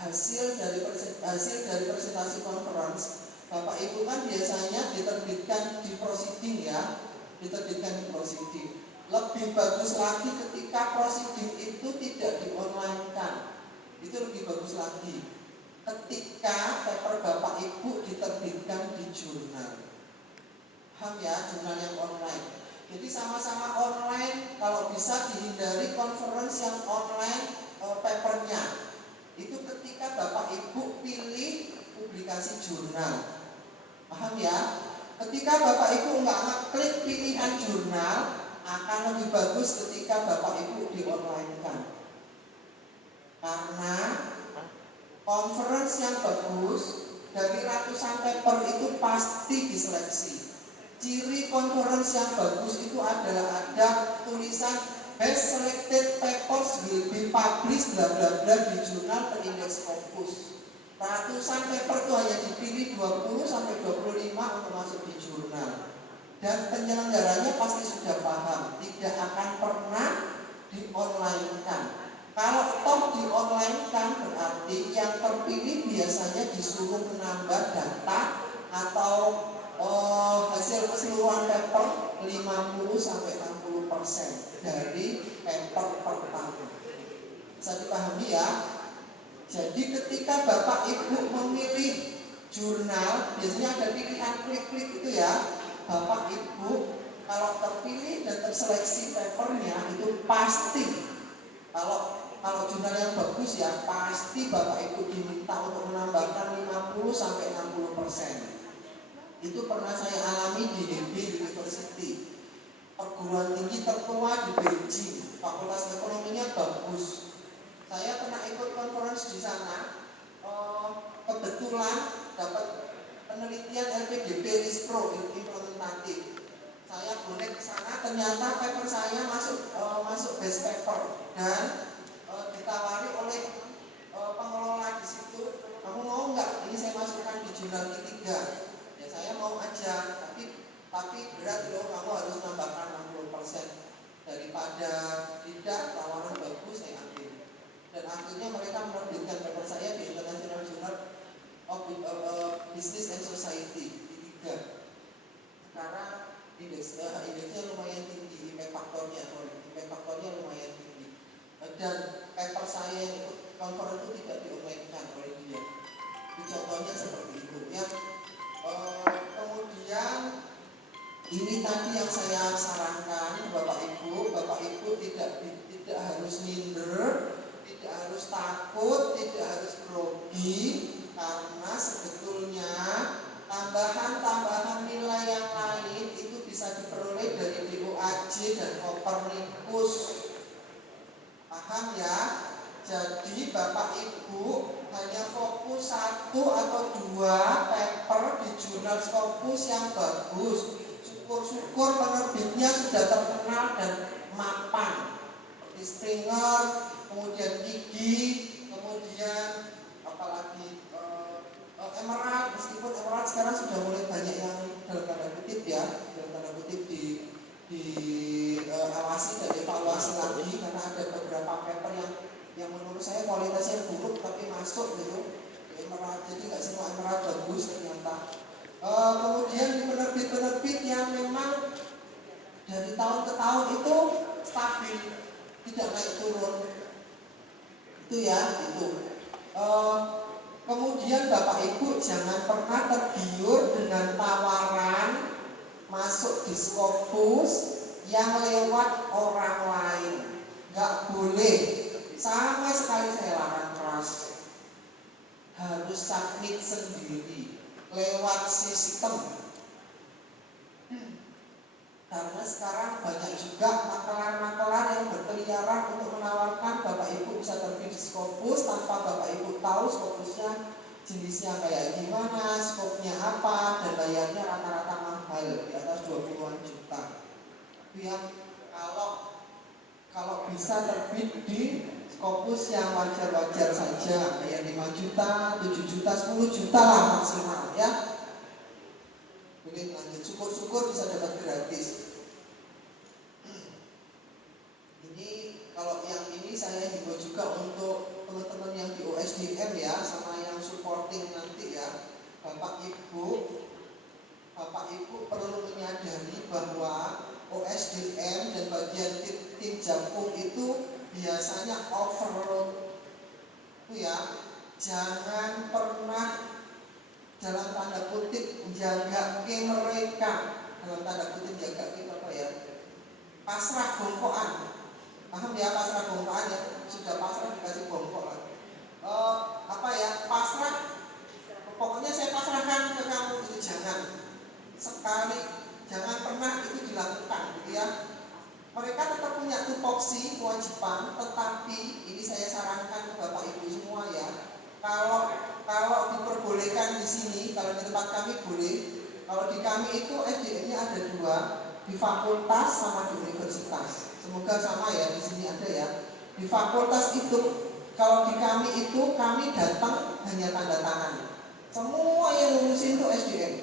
Hasil dari presentasi conference, Bapak Ibu kan biasanya diterbitkan di proceeding ya, Lebih bagus lagi ketika proceeding itu tidak di-online kan, itu lebih bagus lagi. ketika paper Bapak Ibu diterbitkan di jurnal. Paham ya, jurnal yang online. Jadi sama-sama online, kalau bisa dihindari conference yang online papernya. Itu ketika Bapak Ibu pilih publikasi jurnal. Paham ya? Ketika Bapak Ibu nggak ngeklik pilihan jurnal, akan lebih bagus ketika Bapak Ibu di online kan. Karena conference yang bagus dari ratusan paper itu pasti diseleksi. Ciri conference yang bagus itu adalah ada tulisan best selected papers will be published bla bla bla di jurnal terindex Scopus. Ratusan paper itu hanya dipilih 20 sampai 25 untuk masuk di jurnal. Dan penyelenggaranya pasti sudah paham, tidak akan pernah di online kan. Kalau toh di online kan berarti yang terpilih biasanya disuruh menambah data atau hasil keseluruhan paper 50 sampai 60% dari paper pertama. Bisa dipahami ya? Jadi ketika Bapak Ibu memilih jurnal, biasanya ada pilihan klik-klik itu ya. Bapak Ibu kalau terpilih dan terseleksi papernya itu pasti, kalau jurnal yang bagus ya pasti Bapak Ibu diminta untuk menambahkan 50 sampai 60%. Itu pernah saya alami di Hebei University, perguruan tinggi tertua di Beijing. Fakultas ekonominya bagus. Saya pernah ikut conference di sana. Kebetulan dapat penelitian LPDP Rispro implementatif. Saya bonek ke sana, ternyata paper saya masuk best paper dan ditawari oleh pengelola di situ, kamu mau nggak ini saya masukkan di jurnal ketiga? Ya saya mau aja, tapi berat loh, kamu harus nambahkan 60%. Daripada tidak tawaran bagus saya ambil. Dan akhirnya mereka menerbitkan paper saya di International Journal of Business and Society di 3. Sekarang indeksnya lumayan tinggi, impact faktornya lumayan tinggi. Dan paper saya yang ikut conference itu tidak di-online-kan oleh dia. Jadi contohnya seperti itu ya. Kemudian ini tadi yang saya sarankan Bapak Ibu tidak harus minder, tidak harus takut, tidak harus grogi, karena sebetulnya tambahan nilai yang lain itu bisa diperoleh dari DOAJ dan Copernicus. Paham ya? Jadi Bapak Ibu hanya fokus 1 atau 2 paper di jurnal Scopus yang bagus. Syukur-syukur penerbitnya sudah terkenal dan mapan, seperti Springer, kemudian Igi, kemudian apalagi Emerald. Meskipun Emerald sekarang sudah mulai banyak yang dalam tanda kutip awasi dan evaluasi lagi, karena ada beberapa paper yang menurut saya kualitasnya buruk tapi masuk gitu Emerald. Jadi nggak semua Emerald bagus ternyata. Kemudian di penerbit yang memang dari tahun ke tahun itu stabil, tidak naik turun, itu ya itu. Kemudian Bapak Ibu jangan pernah tergiur dengan tawaran masuk di Scopus yang lewat orang lain. Nggak boleh, sama sekali saya larang keras. Harus submit sendiri lewat sistem. Karena sekarang banyak juga makelar-makelar yang berkeliaran untuk menawarkan Bapak Ibu bisa terbit di Scopus tanpa Bapak Ibu tahu Scopusnya jenisnya kayak gimana, skopnya apa, dan bayarnya rata-rata mahal di atas 20-an juta. Itu yang kalau bisa terbit di Scopus yang wajar-wajar saja, kayak 5 juta, 7 juta, 10 juta lah maksimal ya. Mungkin lanjut, syukur-syukur bisa dapat gratis. Ini kalau yang ini saya himbau juga untuk teman-teman yang di OSDM ya, sama yang supporting nanti ya. Bapak Ibu perlu menyadari bahwa OSDM dan bagian tim Japung itu biasanya overload itu ya. jangan pernah dalam tanda kutip jaga ke mereka, dalam tanda kutip jaga ke apa ya, pasrah bongkoan. Paham ya, pasrah bongkoan ya, sudah pasrah dikasih bongkok lah. Apa ya, pasrah, pokoknya saya pasrahkan ke kamu, itu jangan sekali, jangan pernah itu dilakukan gitu ya. Mereka tetap punya tupoksi kewajiban, tetapi ini saya sarankan ke Bapak Ibu semua ya. Kalau diperbolehkan di sini, kalau di tempat kami boleh. Kalau di kami itu SDM-nya ada 2, di fakultas sama di universitas. Semoga sama ya, di sini ada ya. Di fakultas itu, kalau di kami itu kami datang hanya tanda tangan. Semua yang ngurusin itu SDM.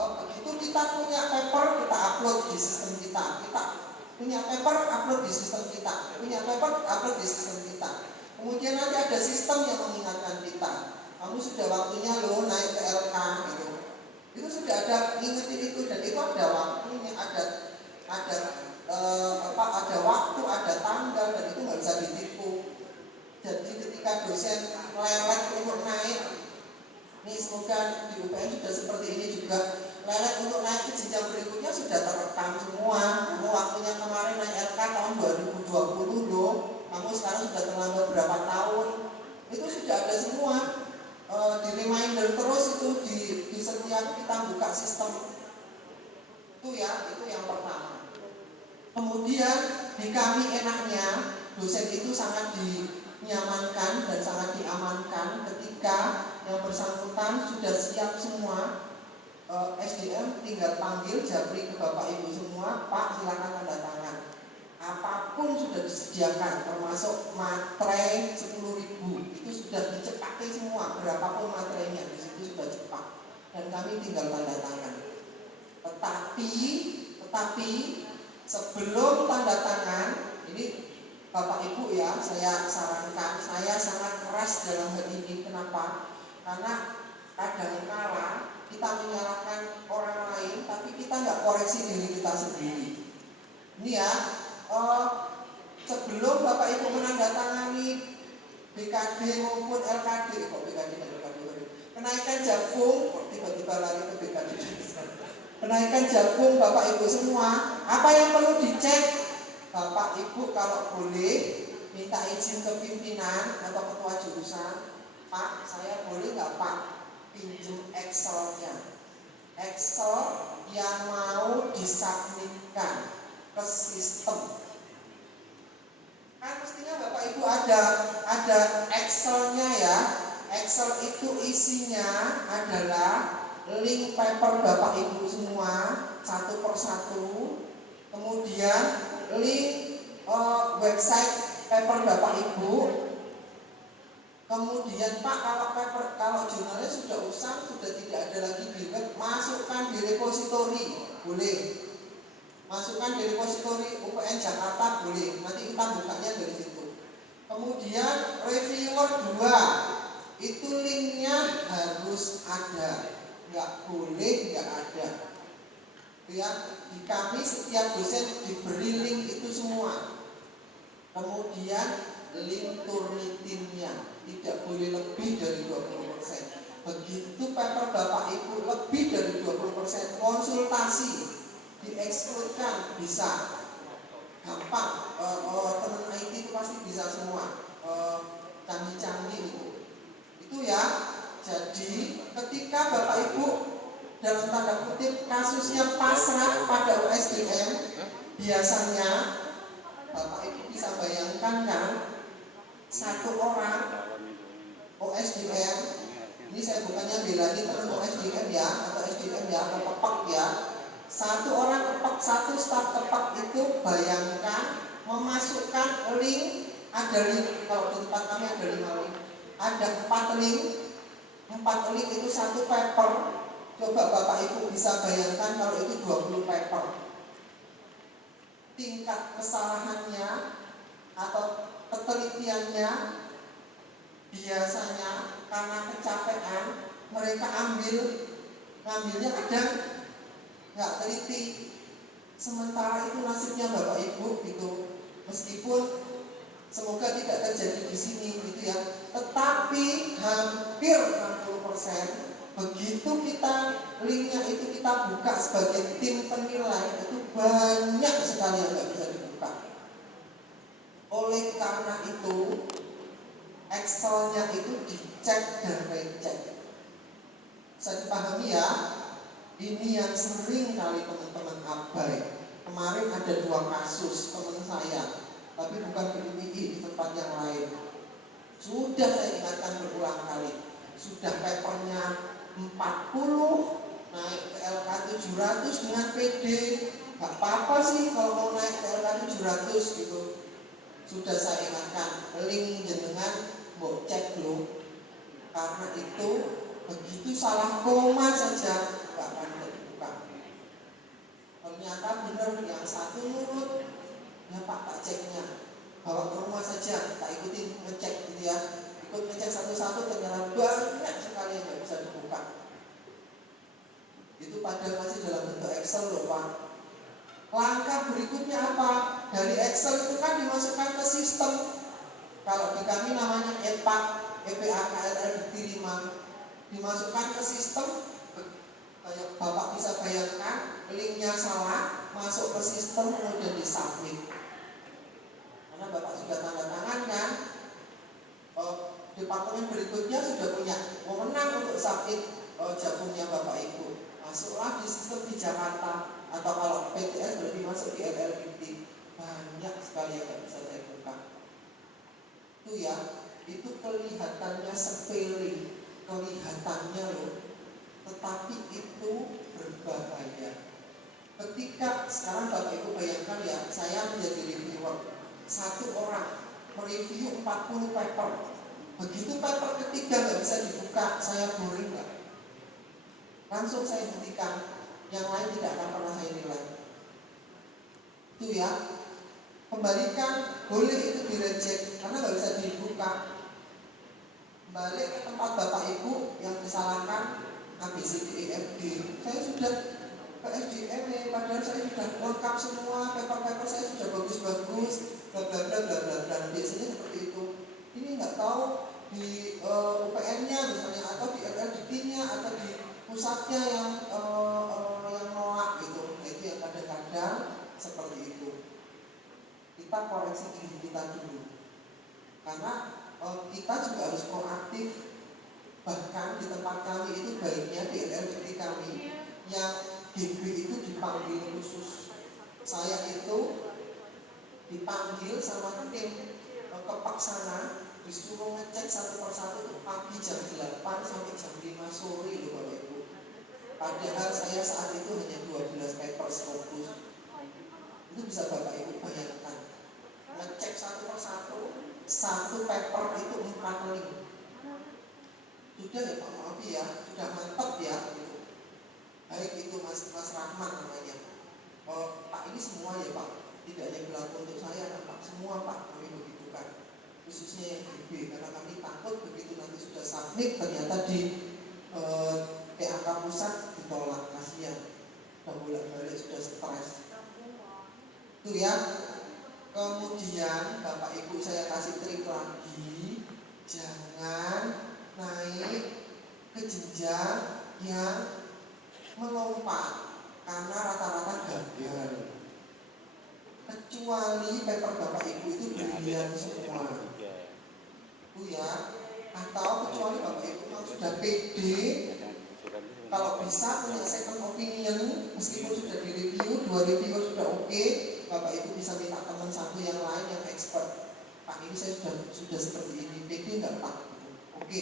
Begitu kita punya paper, kita upload di sistem kita. Kita punya paper, upload di sistem kita. Punya paper, upload di sistem kita. Kemudian nanti ada sistem yang mengingatkan kita. Kamu sudah waktunya loh naik ke LK gitu. Itu sudah ada ingetin itu, dan itu ada waktunya, ada waktu, ada tanggal, dan itu nggak bisa ditipu. Jadi ketika dosen lelet untuk naik, ini semoga di UPN sudah seperti ini juga, lelet untuk naik ke jenjang berikutnya sudah terekam semua. Kamu waktunya kemarin naik LK tahun 2020 loh, kamu sekarang sudah terlambat berapa tahun, itu sudah ada semua. Di reminder terus itu di setiap kita buka sistem itu ya, itu yang pertama. Kemudian di kami enaknya dosen itu sangat dinyamankan dan sangat diamankan ketika yang bersangkutan sudah siap semua. SDM tinggal panggil japri ke Bapak Ibu semua, Pak silakan tanda tangan. Apapun sudah disediakan, termasuk materai 10.000 itu sudah dicepati semua, berapapun materainya di situ sudah cepat, dan kami tinggal tanda tangan. Tetapi sebelum tanda tangan ini Bapak Ibu ya, saya sarankan, saya sangat keras dalam hal ini. Kenapa? Karena kadang-kala kita menyalahkan orang lain, tapi kita nggak koreksi diri kita sendiri. Ini ya. Sebelum Bapak Ibu menandatangani BKD maupun LKD, kok BKD dan LKD, kenaikan jagung, kok tiba-tiba lari ke BKD, kenaikan jagung Bapak Ibu semua, apa yang perlu dicek? Bapak Ibu kalau boleh minta izin ke pimpinan atau ketua jurusan, Pak saya boleh nggak Pak pinjam Excelnya, Excel yang mau disubmitkan ke sistem. Kan mestinya Bapak Ibu ada Excelnya ya. Excel itu isinya adalah link paper Bapak Ibu semua satu persatu. Kemudian link website paper Bapak Ibu. Kemudian Pak kalau jurnalnya sudah usang, sudah tidak ada lagi di web, masukkan di repository, boleh. Masukkan di repository UPN Jakarta boleh, nanti kita bukanya dari situ. Kemudian reviewer 2 itu linknya harus ada, nggak boleh nggak ada. Ya, di kami setiap dosen diberi link itu semua. Kemudian link Turnitinnya tidak boleh lebih dari 20%. Begitu paper Bapak Ibu lebih dari 20%, konsultasi diekskludkan bisa, gampang. Teman IT itu pasti bisa semua, canggih-canggih itu ya. Jadi ketika Bapak Ibu dalam tanda kutip kasusnya pasrah pada USDM, biasanya Bapak Ibu bisa bayangkan kan, satu orang OSDM, ini saya bukannya belain teman OSDM ya, atau SDM ya, atau kepak ya. Satu orang kepak, satu staf kepak itu bayangkan memasukkan link, ada link, kalau di tempat kami ada 5 link, ada 4 link, 4 link itu satu paper. Coba Bapak Ibu bisa bayangkan kalau itu 20 paper. Tingkat kesalahannya atau ketelitiannya biasanya karena kecapean mereka ngambilnya kadang nggak teliti. Sementara itu nasibnya Bapak Ibu gitu, meskipun Semoga tidak terjadi di sini gitu ya. Tetapi hampir 60% begitu kita linknya itu kita buka sebagai tim penilai, itu banyak sekali yang nggak bisa dibuka. Oleh karena itu Excelnya itu dicek dan recheck. Saya dipahami ya. Ini yang sering kali teman-teman abai. Kemarin ada 2 kasus teman saya, tapi bukan di UPI, di tempat yang lain. Sudah saya ingatkan berulang kali. Sudah papernya 40, naik ke LK 700 dengan PD. Gak apa-apa sih kalau mau naik ke LK 700 gitu. Sudah saya ingatkan, link jenengan mau cek dulu. Karena itu begitu salah koma saja gak akan terbuka. Ternyata benar yang satu nurut, ya Pak tak ceknya, bawa ke rumah saja, tak ikutin ngecek gitu ya. Ikut ngecek satu-satu ternyata banyak sekali yang gak bisa dibuka. Itu padahal masih dalam bentuk Excel loh Pak. Langkah berikutnya apa? Dari Excel itu kan dimasukkan ke sistem. Kalau di kami namanya EPAK, EPAKRL diterima, dimasukkan ke sistem. Kayak Bapak bisa bayangkan, linknya salah, masuk ke sistem kemudian disubmit. Karena Bapak sudah tanda tangan kan, departemen berikutnya sudah punya wewenang untuk submit jagungnya Bapak Ibu. Masuklah di sistem di Jakarta, atau kalau PTS berarti masuk di LLPT. Banyak sekali yang tidak bisa saya buka. Itu ya, itu kelihatannya sepele, kelihatannya loh, tetapi itu berbahaya. Ketika sekarang Bapak Ibu bayangkan ya, saya menjadi reviewer, satu orang mereview 40 paper. Begitu paper ketiga nggak bisa dibuka, saya boring nggak? Langsung saya hentikan, yang lain tidak akan pernah saya nilai. Itu ya, kembalikan, boleh itu direject karena nggak bisa dibuka. Balik ke tempat Bapak Ibu yang disalahkan ABCDEFG. Saya sudah ke SDM ya, padahal saya sudah lengkap semua, paper-paper saya sudah bagus-bagus, bla bla bla bla bla bla. Biasanya seperti itu. Ini nggak tahu di UPN-nya misalnya, atau di LLDT-nya, atau di pusatnya yang nolak gitu. Itu yang kadang-kadang seperti itu. Kita koreksi diri kita dulu, karena kita juga harus proaktif. Bahkan di tempat kami itu baiknya di LLDT kami yang GB itu dipanggil khusus. Saya itu dipanggil sama tim ke Paksana, disuruh ngecek satu persatu tuh pagi jam 8 sampai jam 5 sore loh Bapak Ibu. Padahal saya saat itu hanya 12 paper fokus. Itu bisa Bapak Ibu bayangkan, ngecek satu persatu, satu paper itu 4 link. Sudah ya Pak, maaf ya, sudah mantap ya gitu. Baik itu Mas Rahman namanya. Pak ini semua ya Pak, tidak hanya berlaku untuk saya kan Pak, semua Pak kami begitu kan. Khususnya yang GB, karena kami takut begitu nanti sudah submit ternyata di PAK pusat ditolak, kasihan. Sudah bolak-balik sudah stres. Itu ya. Kemudian Bapak Ibu saya kasih trik lagi, jangan naik ke jenjang yang melompat karena rata-rata gagal. Kecuali paper Bapak Ibu itu brilian semua. Itu ya. Atau kecuali Bapak Ibu yang sudah pede, kalau bisa punya second opinion, meskipun sudah direview, 2 reviewer sudah oke, Bapak Ibu bisa minta teman satu yang lain yang expert. Pak ini saya sudah seperti ini, pede nggak Pak? Oke,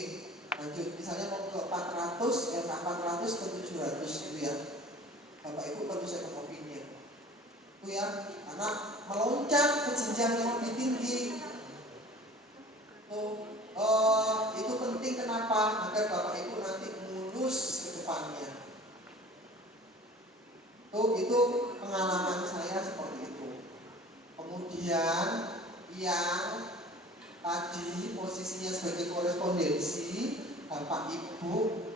lanjut. Misalnya mau ke 400, ya 400 ke 700 gitu ya. Bapak Ibu perlu second opinion. Itu ya, karena meloncat ke jenjang yang lebih tinggi. Itu penting kenapa? Agar Bapak Ibu nanti mulus ke depannya. Itu pengalaman saya seperti itu. Kemudian yang tadi posisinya sebagai korespondensi, Bapak Ibu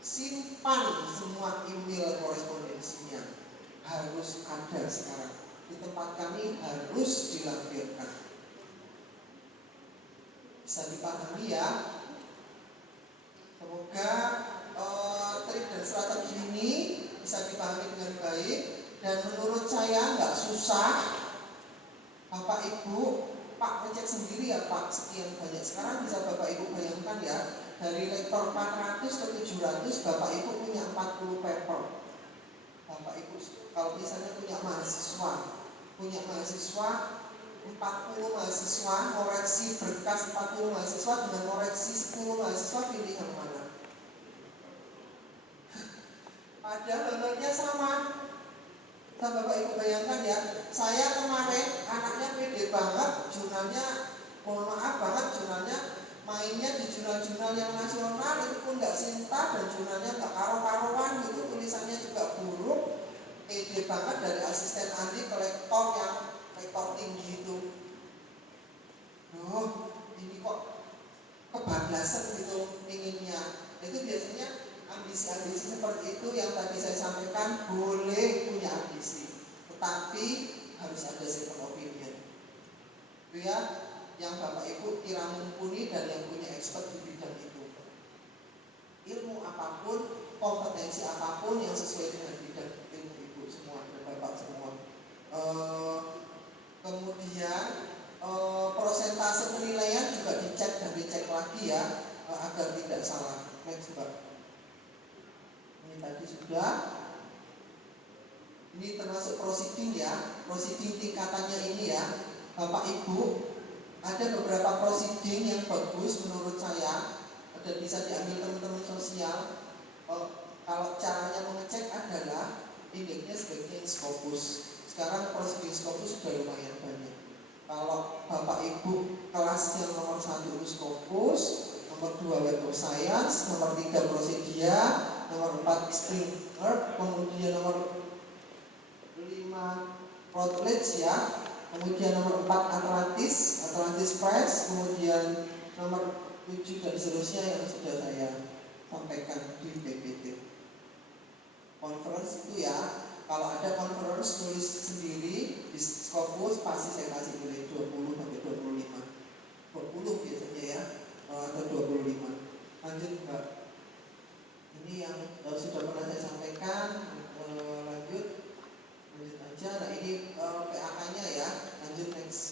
simpan semua email korespondensinya. Harus ada sekarang. Di tempat kami harus dilampirkan. Bisa dipahami ya. Semoga trik dan strategi ini bisa dipahami dengan baik, dan menurut saya nggak susah. Bapak Ibu, Pak ngecek sendiri ya Pak, sekian banyak. Sekarang bisa Bapak Ibu bayangkan ya, dari lektor 400 ke 700, Bapak Ibu punya 40 paper. Bapak Ibu kalau misalnya punya mahasiswa 40 mahasiswa, koreksi berkas 40 mahasiswa dengan koreksi 10 mahasiswa, pilih yang mana? Padahal honornya sama. Nah, Bapak Ibu bayangkan ya, saya kemarin anaknya pede banget, jurnalnya, mohon maaf banget, jurnalnya mainnya di jurnal-jurnal yang nasional itu pun nggak cinta, dan jurnalnya nggak karo-karuan gitu, tulisannya juga buruk. Pede banget dari asisten ahli ke lektor yang lektor tinggi itu. Loh, ini kok kebablasan gitu inginnya. Itu biasanya ambisi-ambisi seperti itu yang tadi saya sampaikan, boleh punya ambisi, tetapi harus ada second opinion. Itu ya, yang Bapak Ibu kira mumpuni dan yang punya expert di bidang itu. Ilmu apapun, kompetensi apapun yang sesuai dengan bidang ilmu Ibu semua dan Bapak semua. Kemudian prosentase penilaian juga dicek dan dicek lagi ya, agar tidak salah. Next, Mbak. Ini tadi sudah. Ini termasuk proceeding ya, proceeding tingkatannya ini ya. Bapak Ibu, ada beberapa proceeding yang bagus menurut saya dan bisa diambil teman-teman sosial. Kalau caranya mengecek adalah indeksnya sebagai Scopus. Sekarang proceeding Scopus sudah lumayan banyak. Kalau Bapak Ibu kelas yang nomor 1 Scopus, nomor 2 Web of Science, nomor 3 Prosedia, nomor 4 Stringer, kemudian nomor 5 Routledge ya, kemudian nomor 4 Atlantis Press, kemudian nomor 7 dan seterusnya yang sudah saya sampaikan di PPT. Conference itu ya, kalau ada conference tulis sendiri di Scopus pasti saya kasih nilai 20 sampai 25. 20 biasanya ya, atau 25. Lanjut Mbak. Ini yang sudah pernah saya sampaikan. Lanjut aja. Nah ini PAK-nya ya. Lanjut next.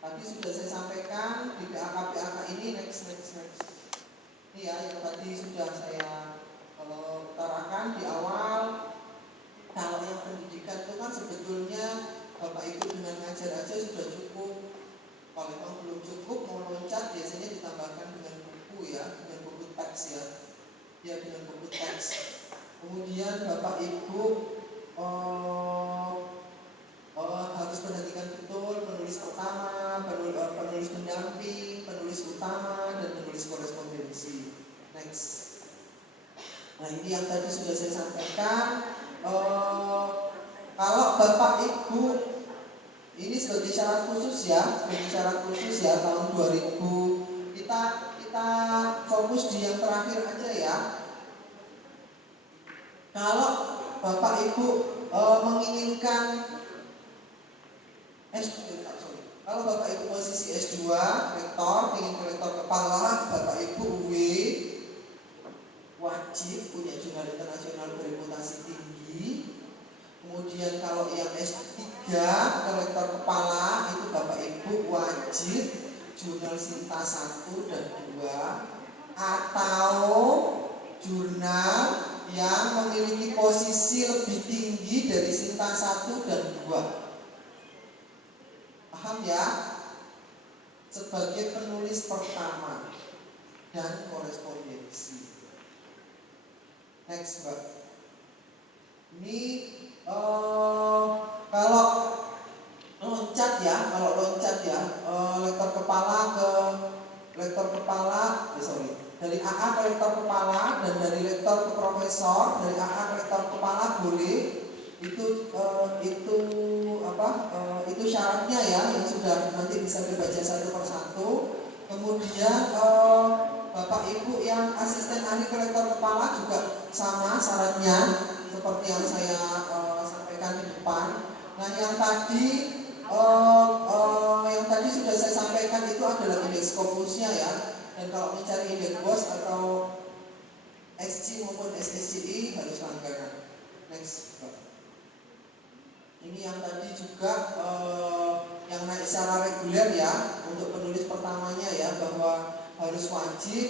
Tadi sudah saya sampaikan di PAK ini next. Ini ya yang tadi sudah saya utarakan di awal. Kalau yang pendidikan itu kan sebetulnya Bapak Ibu dengan ngajar aja sudah cukup. Kalau memang belum cukup, mau loncat biasanya ditambahkan dengan buku ya, dengan buku teks ya, dengan buku teks. Kemudian Bapak Ibu harus perhatikan betul penulis pertama, penulis pendamping, penulis utama, dan penulis korespondensi. Next. Nah ini yang tadi sudah saya sampaikan. Kalau Bapak Ibu ini sebagai syarat khusus ya, tahun 2000 kita fokus di yang terakhir aja ya. Kalau Bapak Ibu menginginkan kalau Bapak Ibu posisi S2, rektor, ingin ke rektor kepala, Bapak Ibu UW wajib punya jurnal internasional bereputasi tinggi. Kemudian kalau yang S3 ke rektor kepala itu Bapak Ibu wajib jurnal Sinta 1 dan 2 atau jurnal yang memiliki posisi lebih tinggi dari Sinta 1 dan 2. Paham ya? Sebagai penulis pertama dan korespondensi. Next, Mbak. Ini kalau loncat ya, lektor kepala dari AA ke lektor kepala dan dari lektor ke profesor, dari AA ke lektor kepala boleh. Itu syaratnya ya, yang sudah nanti bisa dibaca satu persatu. Kemudian Bapak Ibu yang asisten ahli ke lektor kepala juga sama syaratnya seperti yang saya sampaikan di depan. Nah yang tadi yang tadi sudah saya sampaikan itu adalah indeks Scopusnya ya. Dan kalau mencari indeks BOS atau SC maupun SSCI harus langganan. Next. Ini yang tadi juga yang naik secara reguler ya, untuk penulis pertamanya ya, bahwa harus wajib,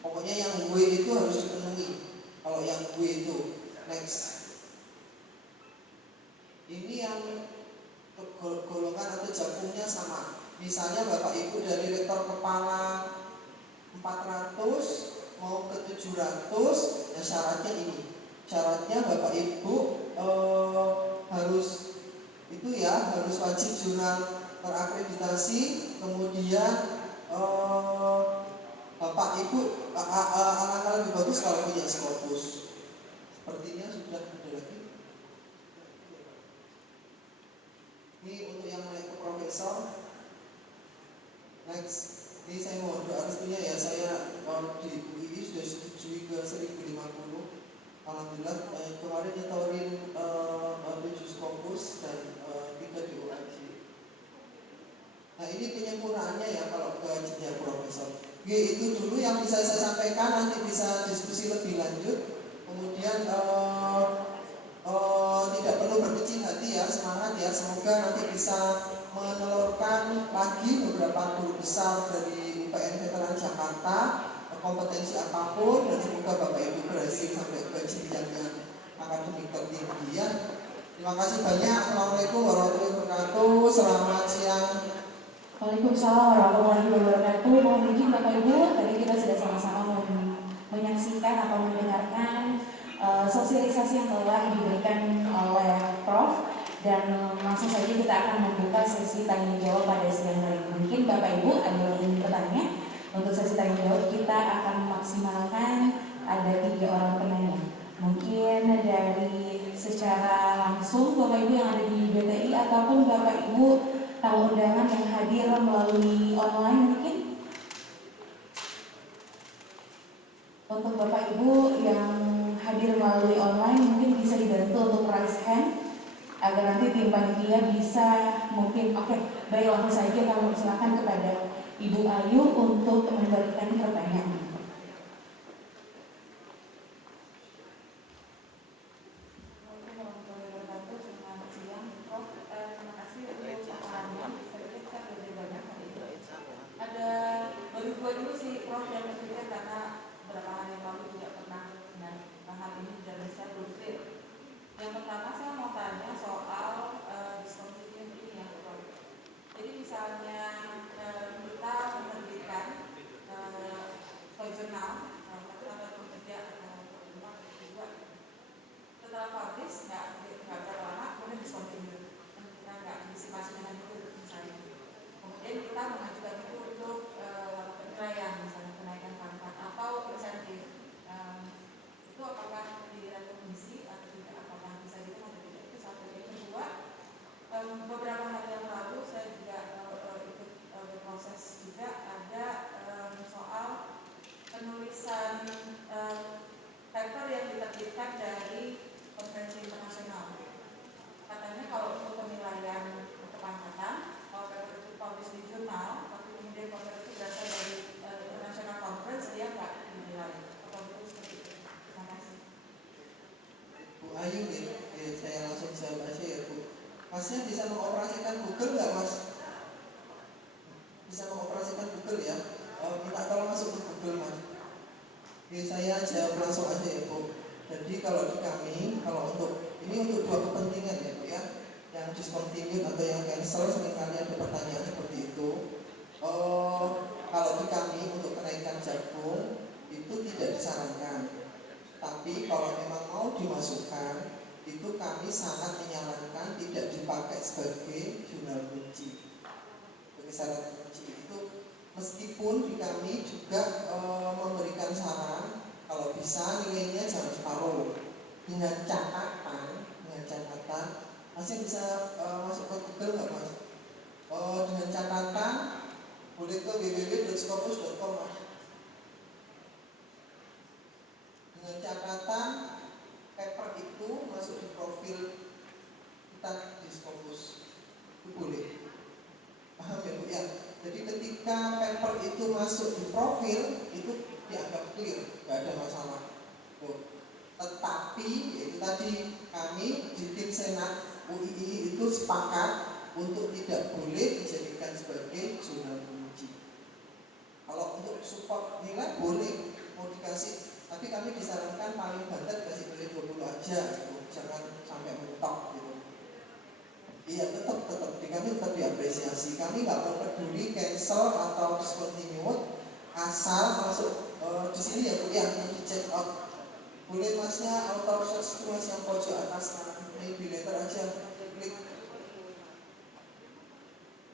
pokoknya yang W itu harus dipenuhi. Kalau yang W itu. Next. Ini yang golongan atau jakungnya sama. Misalnya Bapak Ibu dari rektor kepala 400 mau ke 700, ya syaratnya ini. Syaratnya Bapak Ibu harus itu ya, harus wajib jurnal terakreditasi, kemudian Bapak Ibu alangkah lebih bagus kalau punya Scopus. Sepertinya sudah ada lagi. Ini untuk yang naik ke profesor. Next, ini saya mohon doa restunya ya. Saya di UI sudah setujui ke 1050. Alhamdulillah kemarin nyetorin 7 Scopus dan 3 di UAJ. Nah ini penyempurnaannya ya kalau ke jenjang profesor. Oke, itu dulu yang bisa saya sampaikan, nanti bisa diskusi lebih lanjut. Kemudian tidak perlu berkecil hati ya, semangat ya. Semoga nanti bisa menelurkan lagi beberapa guru besar dari UPN Veteran Jakarta, kompetensi apapun, dan semoga Bapak Ibu berhasil sampai ke jenjang yang akademik tertinggi ya. Terima kasih banyak. Assalamualaikum warahmatullahi wabarakatuh. Selamat siang. Waalaikumsalam warahmatullahi wabarakatuh. Mohon izin Bapak Ibu, tadi kita sudah sama-sama menyaksikan atau mendengarkan sosialisasi yang telah diberikan oleh Prof. Dan langsung saja kita akan membuka sesi tanya jawab pada siang hari ini. Mungkin Bapak Ibu ada yang ingin bertanya. Untuk sesi tanya jawab kita akan memaksimalkan ada 3 orang penanya. Mungkin dari secara langsung Bapak Ibu yang ada di BTI ataupun Bapak Ibu tamu undangan yang hadir melalui online mungkin. Untuk Bapak Ibu yang hadir melalui online mungkin bisa dibantu untuk raise hand agar nanti tim panitia bisa mungkin baik langsung saja kami silakan kepada Ibu Ayu untuk memberikan pertanyaan. Masnya bisa mengoperasikan Google nggak Mas? Bisa mengoperasikan Google ya? Minta tolong masuk ke Google Mas. Oke, saya jawab langsung aja ya Bu. Jadi kalau di kami, kalau ini untuk 2 kepentingan ya Bu ya, yang discontinue atau yang cancel, seringkali ada pertanyaan seperti itu. Kalau di kami untuk kenaikan jagung itu tidak disarankan. Tapi kalau memang mau dimasukkan, itu kami sangat menyarankan tidak dipakai sebagai jurnal kunci. Sebagai syarat kunci itu, meskipun di kami juga memberikan saran kalau bisa nilainya jangan separuh, dengan catatan, Masnya bisa masuk ke Google nggak Mas? Dengan catatan boleh ke www.scopus.com Mas. Dengan catatan paper itu masuk di profil kita di Scopus, itu boleh. masuk di profil itu dianggap clear, nggak ada masalah. Tuh. Tetapi itu tadi kami di tim Senat UII itu sepakat untuk tidak boleh dijadikan sebagai zona penguji. Kalau untuk support nilai boleh mau dikasih, tapi kami disarankan paling banter kasih boleh 20 aja, gitu. Jangan sampai mentok gitu. Iya tetap di kami tetap diapresiasi. Kami nggak peduli cancel atau discontinue asal masuk di sini ya Bu ya, di check out. Boleh masnya auto search itu mas yang pojok atas kanan, maybe letter aja, klik.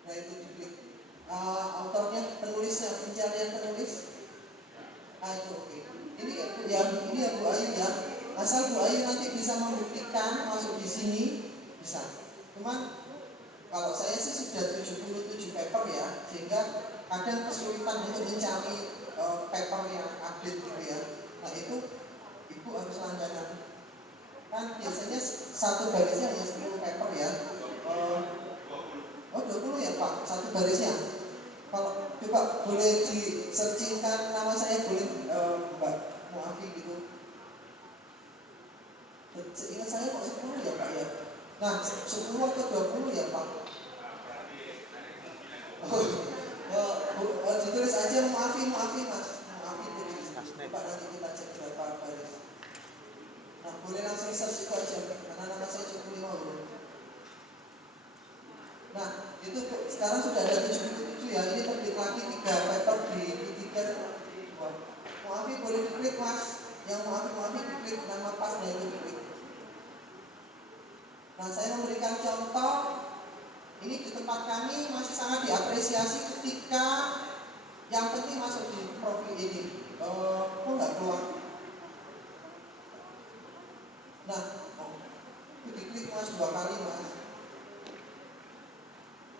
Nah itu diklik. Autornya penulisnya, pencarian penulis. Itu oke. Ini ya Bu Ayu ya. Asal Bu Ayu nanti bisa membuktikan masuk di sini bisa. Cuman kalau saya sih sudah 77 paper ya, sehingga kadang kesulitan untuk mencari paper yang update gitu ya. Nah itu Ibu harus langganan. Kan biasanya satu barisnya hanya 10 paper ya. 20 ya Pak, satu barisnya. Kalau coba boleh di searchingkan nama saya, boleh Mbak Muafi gitu. Seingat saya kok 10 ya Pak ya. Nah, 10 atau 20 ya Pak? Ditulis aja Muafi Mas. Muafi tulis. Pak nanti kita cek berapa baris. Nah, boleh langsung search itu aja, karena nama saya 75 loh. Nah, itu sekarang sudah ada 77 ya. Ini terbit lagi 3 paper di 3 sama di 2. Muafi boleh diklik Mas. Yang Muafi diklik nama pas dan itu diklik. Nah, saya memberikan contoh. Ini di tempat kami masih sangat diapresiasi ketika yang penting masuk di profil ini. Kok nggak keluar? Nah, itu diklik Mas 2 kali Mas.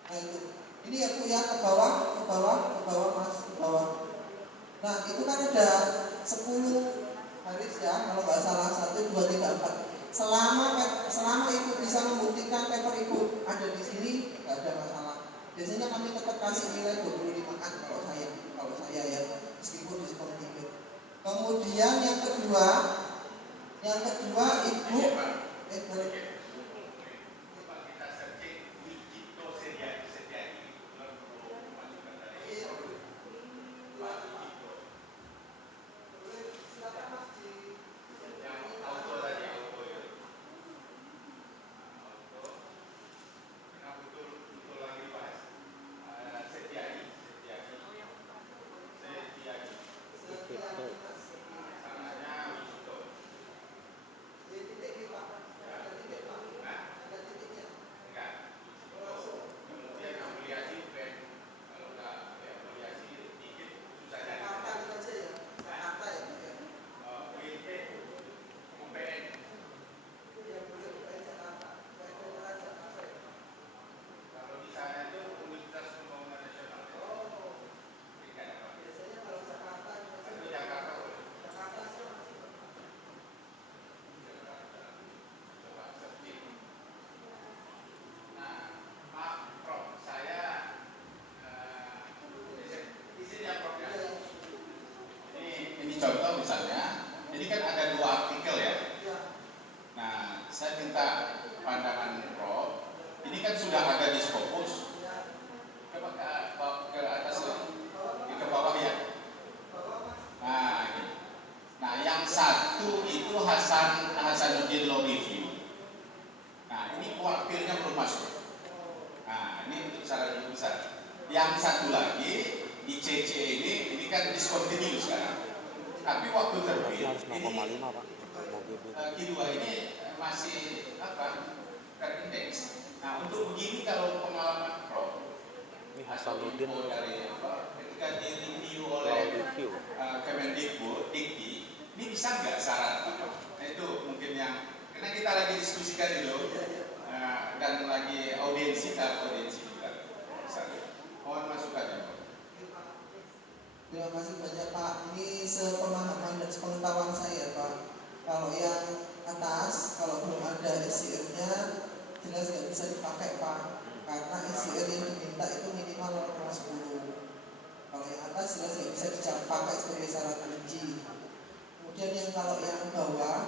Nah itu. Ini ya Bu ya, ke bawah Mas, ke bawah. Nah, itu kan ada 10 baris ya, kalau nggak salah 1, 2, 3, 4. Selama Ibu bisa membuktikan paper Ibu ada di sini, nggak ada masalah. Biasanya kami tetap kasih nilai 25-an kalau saya ya, meskipun discontinue. Kemudian yang kedua Ibu boleh. Contoh misalnya, ini kan ada 2 artikel ya. Nah, saya minta pandangan Prof. Ini kan sudah ada di Scopus. Coba ke atas ke bawah ya. Nah, ini. Nah, yang satu itu Hasanuddin Law Review. Nah, ini kuartilnya belum masuk. Nah, ini untuk secara besar. Yang satu lagi ICC ini kan discontinue sekarang. Tapi waktu terbit ini Q2 ini masih terindeks. Nah untuk begini kalau pengalaman Prof Hasanuddin dari ketika di review oleh Kemendikbud Dikti, ini bisa nggak syarat apa? Nah itu mungkin yang karena kita lagi diskusikan itu dan lagi audiensi juga. Mohon masukannya Prof. Terima kasih banyak Pak. Ini sepemahaman dan sepengetahuan saya Pak. Kalau yang atas, kalau belum ada SCR-nya, jelas nggak bisa dipakai Pak. Karena SCR yang diminta itu minimal 0,10. Kalau yang atas jelas nggak bisa dipakai sebagai syarat kunci. Kemudian yang kalau yang bawah,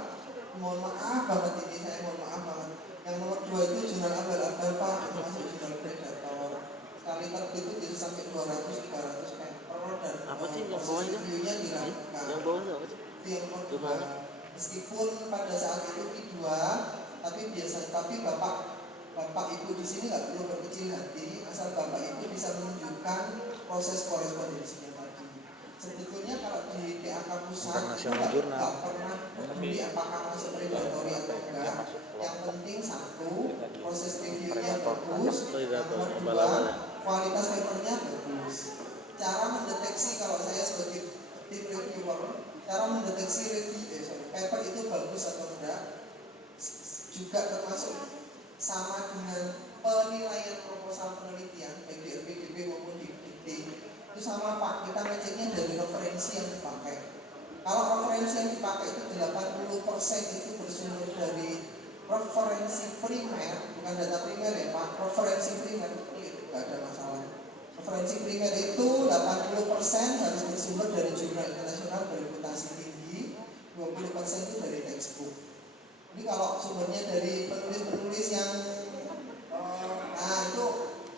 mohon maaf banget ini, saya mohon maaf banget. Yang nomor 2 itu jurnal abal-abal Pak, termasuk jurnal predator. Sekali terbit itu bisa sampai 200-300 paper dan Apa sih yang proses bawahnya? reviewnya dilakukan. Yang bawah itu apa sih? Itu yang nomor 2. Meskipun pada saat itu Q2, tapi Bapak Ibu di sini nggak perlu berkecil hati, asal Bapak Ibu bisa menunjukkan proses korespondensinya tadi. Sebetulnya kalau di PAK pusat itu nggak pernah peduli apakah masuk predatory atau enggak. Yang penting satu, proses reviewnya bagus. Nomor 2, kualitas papernya bagus. Cara mendeteksi kalau saya sebagai tim reviewer, cara mendeteksi paper itu bagus atau enggak juga termasuk sama dengan penilaian proposal penelitian baik di LPDP maupun di PDP. Itu sama Pak, kita ngeceknya dari referensi yang dipakai. Kalau referensi yang dipakai itu 80% itu bersumber dari referensi primer, bukan data primer ya Pak, referensi primer itu tidak ada masalah. Referensi primer itu 80% harus bersumber dari jurnal internasional bereputasi tinggi, 20% itu dari textbook. Ini kalau sumbernya dari penulis-penulis yang itu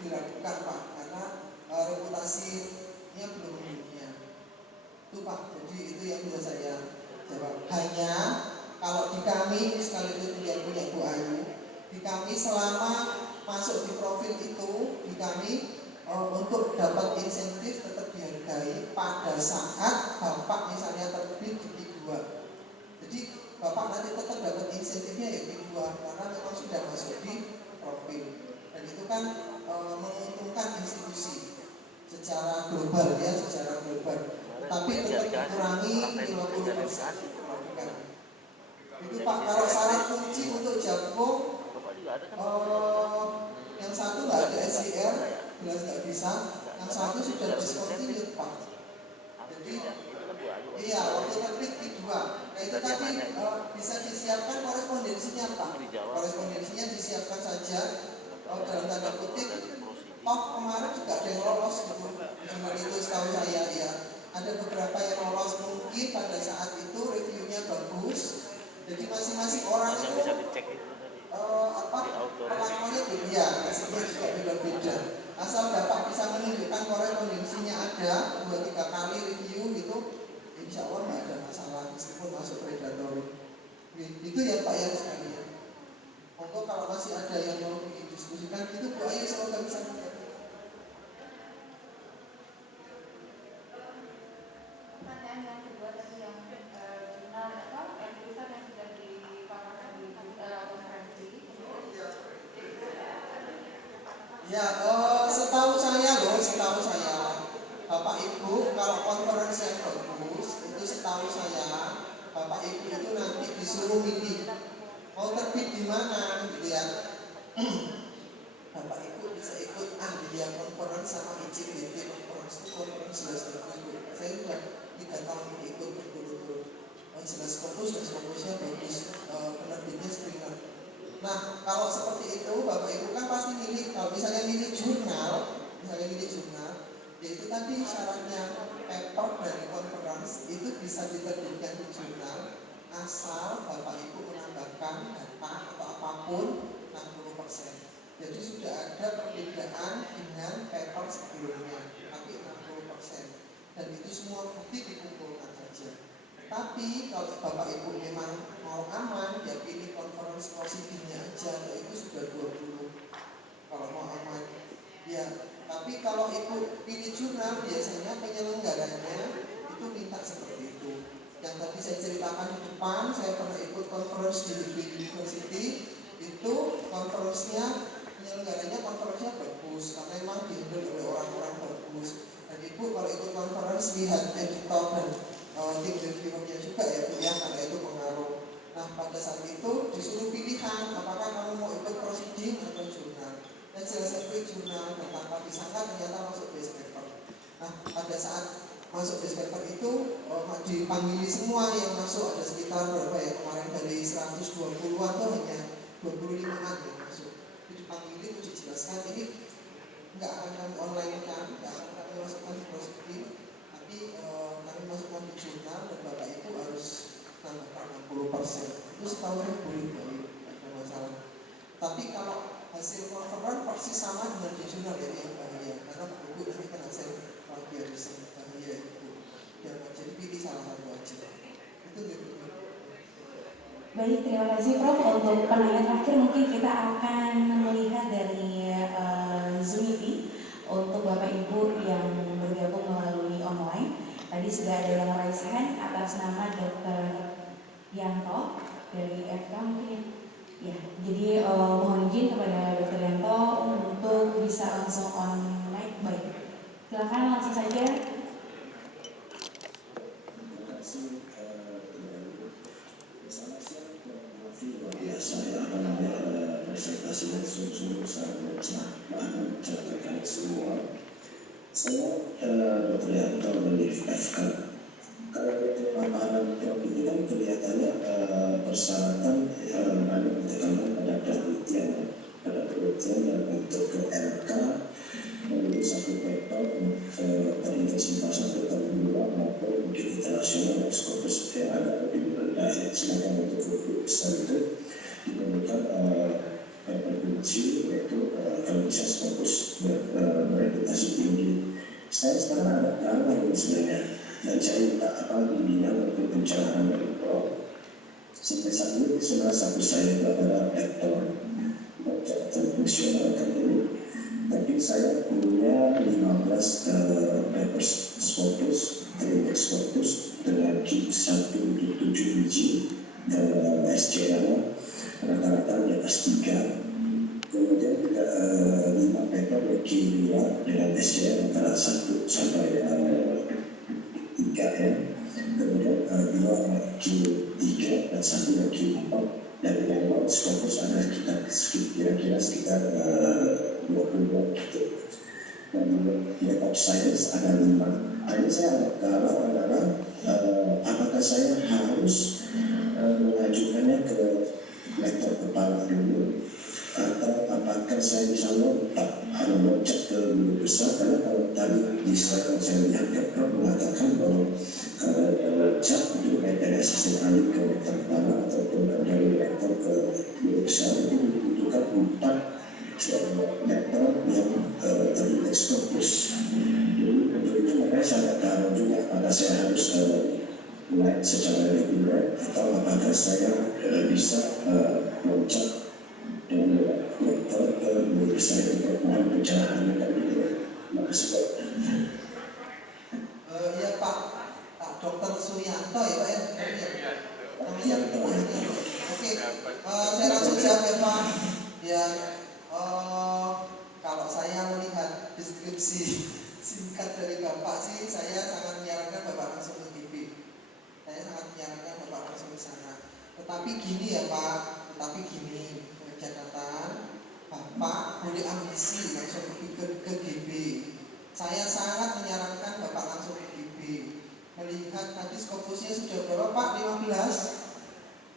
diragukan Pak, karena reputasinya belum mendunia. Itu Pak, jadi itu yang bisa saya jawab. Hanya kalau di kami, sekaligus punya Bu Ayu, di kami selama masuk di profil itu, di kami untuk dapat insentif tetap dihargai pada saat Bapak misalnya terbit di Q2. Jadi Bapak nanti tetap dapat insentifnya ya Q2 karena memang sudah masuk di profil. Dan itu kan menguntungkan institusi secara global ya, secara global. Tapi tetap dikurangi 50%. Itu Pak, kalau syarat kunci untuk Jakpro yang satu nggak ada SCR, jelas nggak bisa. Yang satu sudah discontinued Pak. Jadi iya, waktu terbit Q2. Nah itu tadi bisa disiapkan korespondensinya Pak. Korespondensinya disiapkan saja dalam tanda kutip. Toh kemarin juga ada yang lolos gitu. Cuma itu setahu saya ya. Ada beberapa yang lolos mungkin pada saat itu reviewnya bagus. Jadi masing-masing orang itu pelakuannya beda, hasilnya juga beda-beda. Asal Bapak bisa menunjukkan korespondensinya ada 2-3 kali review itu, insya Allah nggak ada masalah meskipun masuk predatory. Itu ya Pak ya sekalian. Monggo kalau masih ada yang mau didiskusikan itu Bu Ayu semoga bisa mengerti. Pertanyaan yang kedua tadi yang jurnal yang tulisan yang sudah dipaparkan di konferensi. Ya, setahu saya Bapak Ibu kalau konferensi yang bagus itu setahu saya Bapak Ibu itu nanti disuruh milih mau terbit di mana gitu ya. Bapak Ibu bisa ikut Andria Conference sama ICBT Conference. Itu conference jelas bagus. Saya sudah 3 tahun ikut berturut-turut. Jelas fokus dan fokusnya bagus. Penerbitnya Springer. Nah kalau seperti itu Bapak Ibu kan pasti milih. Kalau misalnya milih jurnal, yaitu tadi syaratnya paper dari conference itu bisa diterbitkan di jurnal asal Bapak Ibu menambahkan data atau apapun 60%. Jadi sudah ada perbedaan dengan paper sebelumnya, tapi 60%. Dan itu semua bukti dikumpulkan saja. Tapi kalau Bapak Ibu memang mau aman, ya pilih conference proceedingnya aja, atau itu sudah 20. Kalau mau aman, ya. Tapi kalau Ibu pilih jurnal, biasanya penyelenggaranya itu minta seperti itu. Yang tadi saya ceritakan di depan, saya pernah ikut conference di Liquid University, itu conference-nya penyelenggaranya konferensinya bagus karena memang dihandle oleh orang-orang bagus. Dan Ibu kalau ikut conference lihat editor dan tim reviewernya juga ya Bu ya, karena itu pengaruh. Nah pada saat itu disuruh pilihan apakah kamu mau ikut proceeding atau jurnal. Dan jelas ikut jurnal dan tanpa disangka ternyata masuk base paper. Nah pada saat masuk base paper itu dipanggili semua yang masuk, ada sekitar berapa ya kemarin dari 120-an tuh hanya 25-an yang masuk. Dipanggil itu dijelaskan ini nggak akan kami online kan, nggak akan kami masukkan di prospektif, tapi kami masukkan di jurnal dan Bapak Ibu harus nambahkan 60%. Itu setahu saya boleh, nggak ada masalah. Tapi kalau hasil konferan persis sama dengan di jurnal ya, yang bahaya, karena Bapak Ibu nanti kan hasil biar bisa bahaya itu. Jadi pilih salah satu aja. Itu gitu. Baik, terima kasih Prof. Untuk penanya terakhir mungkin kita akan melihat dari Zoom meeting untuk Bapak Ibu yang bergabung melalui online. Tadi sudah ada yang raise hand atas nama Dr. Yanto dari FK mungkin. Ya, jadi mohon izin kepada Dr. Yanto untuk bisa langsung on mic. Baik, silakan langsung saja. Saya akan membuat presentasi dan sungguh-sungguh sangat menceritakan semua. Saya Dr. Yanto dari FK. Kalau dari paparan Prof ini kan kelihatannya persyaratan ada penekanan pada penelitian dan untuk ke RK menulis satu paper terinvestasi tahun 2 maupun mungkin internasional dan skopus yang agak lebih rendah ya. Sedangkan untuk buku besar itu diperlukan paper kunci yaitu kalau bisa skopus berreputasi tinggi. Saya sekarang ada tangan ini sebenarnya dan saya minta bimbingan untuk pencerahan dari Prof. Sampai saat ini sebenarnya satu saya adalah lektor jabatan fungsional kan ini. Tapi saya punya 15 paper scopus, 3 scopus dengan kit 1 untuk 7 biji dan SCR rata-rata di atas 3. Kemudian juga 5 paper dengan Q2 dengan SCR antara 1 sampai 3 ya. Kemudian 2 Q3 dan 1 Q4. Dan yang mau scopus ada kira-kira sekitar 22 gitu. Dan di Web Science ada 5. Ini saya kalau adalah apakah saya harus mengajukannya ke lektor kepala dulu atau apakah saya bisa loncat ke guru besar, karena kalau tadi di slide yang saya lihat Prof mengatakan bahwa loncat itu dari asisten ahli ke lektor kepala ataupun dari lektor ke guru besar itu membutuhkan 4 lektor yang terdiri skopus. Jadi untuk itu makanya saya tidak tahu juga apakah saya harus naik secara reguler atau apakah saya bisa loncat dengan lektor ke guru besar untuk mohon pencerahannya dan gitu. Terima kasih Pak. Ya Pak Dr. Suyanto ya Pak ya? Namanya Pak Suyanto. Oke, saya langsung jawab ya Pak. Ya, kalau saya melihat deskripsi singkat dari Bapak sih, saya sangat menyarankan Bapak langsung ke GB. Saya sangat menyarankan Bapak langsung ke sana. Tetapi gini ya Pak, catatan Bapak boleh ambisi langsung ke GB. Saya sangat menyarankan Bapak langsung ke GB. Melihat tadi skopusnya sudah berapa Pak? 15?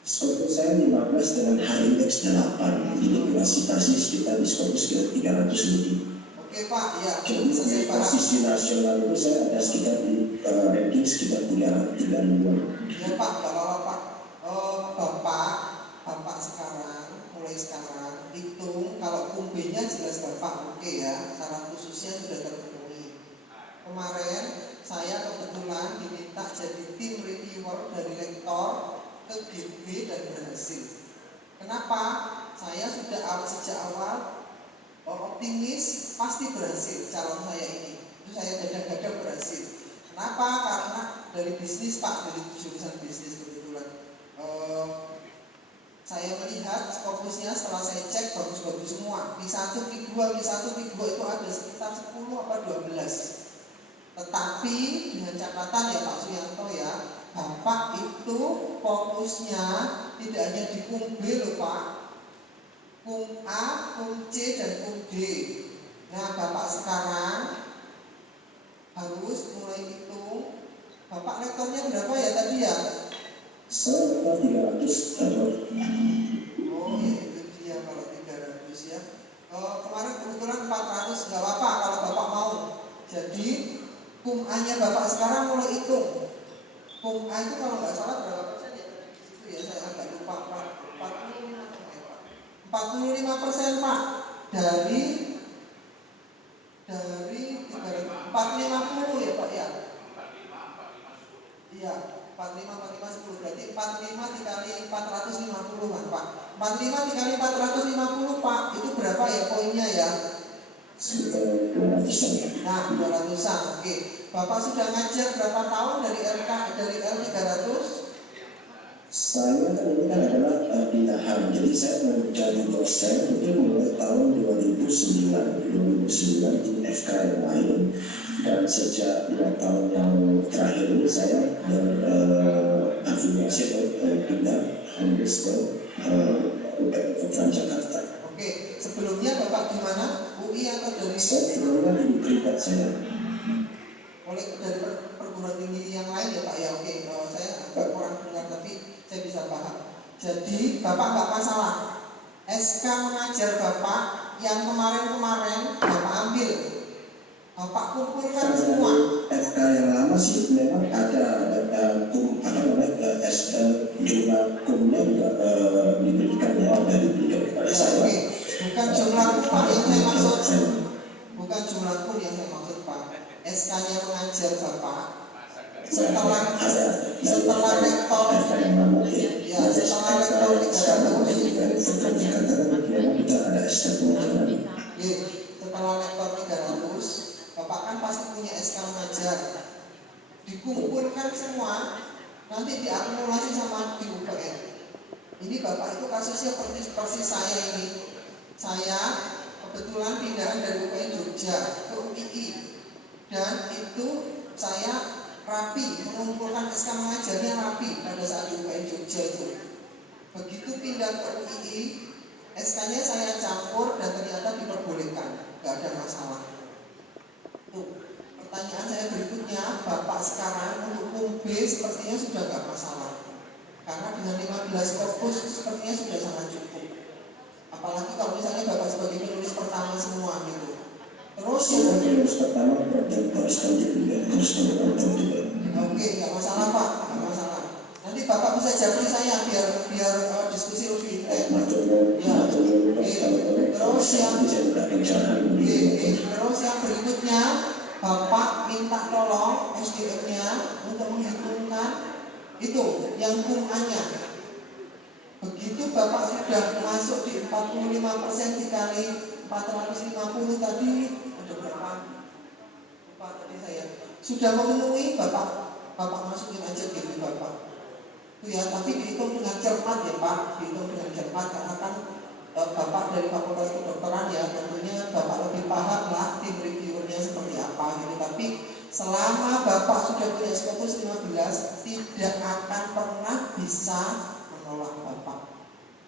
Skopus saya 15 dengan H-index 8. Jadi kapasitasnya sekitar di skopus sekitar 300 lebih. Oke Pak, ya. Jadi di posisi nasional itu saya ada sekitar di ranking sekitar 302. Ya Pak, Bapak sekarang, mulai sekarang hitung kalau kumbe-nya jelas Bapak oke ya, syarat khususnya sudah terpenuhi. Kemarin saya kebetulan diminta jadi tim reviewer dari lektor ke GB dan berhasil. Kenapa? Saya sudah sejak awal optimis pasti berhasil calon saya ini. Itu saya gadang-gadang berhasil. Kenapa? Karena dari bisnis Pak, dari jurusan bisnis kebetulan. Saya melihat skopusnya setelah saya cek bagus-bagus semua. P1, P2 itu ada sekitar 10 apa 12. Tetapi dengan catatan ya Pak Suyanto ya, Bapak itu fokusnya tidak hanya di kum B loh Pak, kum A, kum C dan kum D. Nah Bapak sekarang harus mulai hitung. Bapak lektornya berapa ya tadi ya? Saya 300 atau oh ya itu dia kalau 300 ya. kemarin kebetulan 400, nggak apa-apa kalau Bapak mau. Jadi kum A-nya Bapak sekarang mulai hitung. Kum A itu kalau nggak salah berapa persen ya? Itu ya saya agak lupa Pak. 45% Pak dari 450 ya Pak ya. Iya, 45 10 berarti 45 dikali 450 kan Pak. 45 dikali 450 Pak, itu berapa ya poinnya ya? Sekitar 200-an. Nah, 200-an. Oke. Bapak sudah ngajar berapa tahun dari L300? Saya kan ini kan adalah pindahan, jadi saya menjadi dosen itu mulai tahun 2009 di FK yang lain, dan sejak 2 tahun yang terakhir ini saya berafiliasi pindah Ambis ke UPN Veteran Jakarta. Oke, sebelumnya Bapak di mana? UI atau dari? Saya sebelumnya di privat saya. Oleh dari perguruan tinggi yang lain ya Pak ya. Oke, saya agak kurang dengar tapi saya bisa paham. Jadi Bapak nggak masalah. SK mengajar Bapak yang kemarin Bapak ambil, Bapak kumpulkan semua. FK yang lama sih memang ada kum jumlah kumnya juga diberikan ya, diberikan kepada saya. Oke, bukan jumlah kum Pak yang saya maksud. Bukan jumlah kum yang saya maksud Pak. SK-nya mengajar Bapak setelah rektor ya, setelah rektor 300 setelah rektor 300 Bapak kan pasti punya SK mengajar, dikumpulkan semua nanti diakumulasi sama di UPN. Ini Bapak itu kasusnya persis saya ini. Saya kebetulan pindahan dari UPN Jogja ke UII, dan itu saya rapi mengumpulkan SK mengajarnya rapi pada saat di UPN Jogja itu. Begitu pindah ke UII, SK-nya saya campur dan ternyata diperbolehkan, nggak ada masalah. Tuh, pertanyaan saya berikutnya, Bapak sekarang untuk kum B sepertinya sudah nggak masalah, karena dengan 15 korpus sepertinya sudah sangat cukup. Apalagi kalau misalnya Bapak sebagai penulis pertama semua gitu. Terus yang penulis pertama harus tahu juga. Oke, nggak masalah Pak, nggak masalah. Nanti Bapak bisa japri saya biar diskusi lebih intens. Ya. Terus yang berikutnya, Bapak minta tolong SDM-nya untuk menghitungkan itu yang kum A-nya. Begitu Bapak sudah masuk di 45% dikali 450 tadi, ada berapa? Lupa tadi saya. Sudah memenuhi, Bapak masukin aja gitu Bapak. Itu ya, tapi dihitung dengan cermat ya Pak, dihitung dengan cermat karena kan Bapak dari Fakultas Kedokteran ya, tentunya Bapak lebih paham lah tim reviewernya seperti apa gitu. Tapi selama Bapak sudah punya Scopus 15, tidak akan pernah bisa menolak Bapak.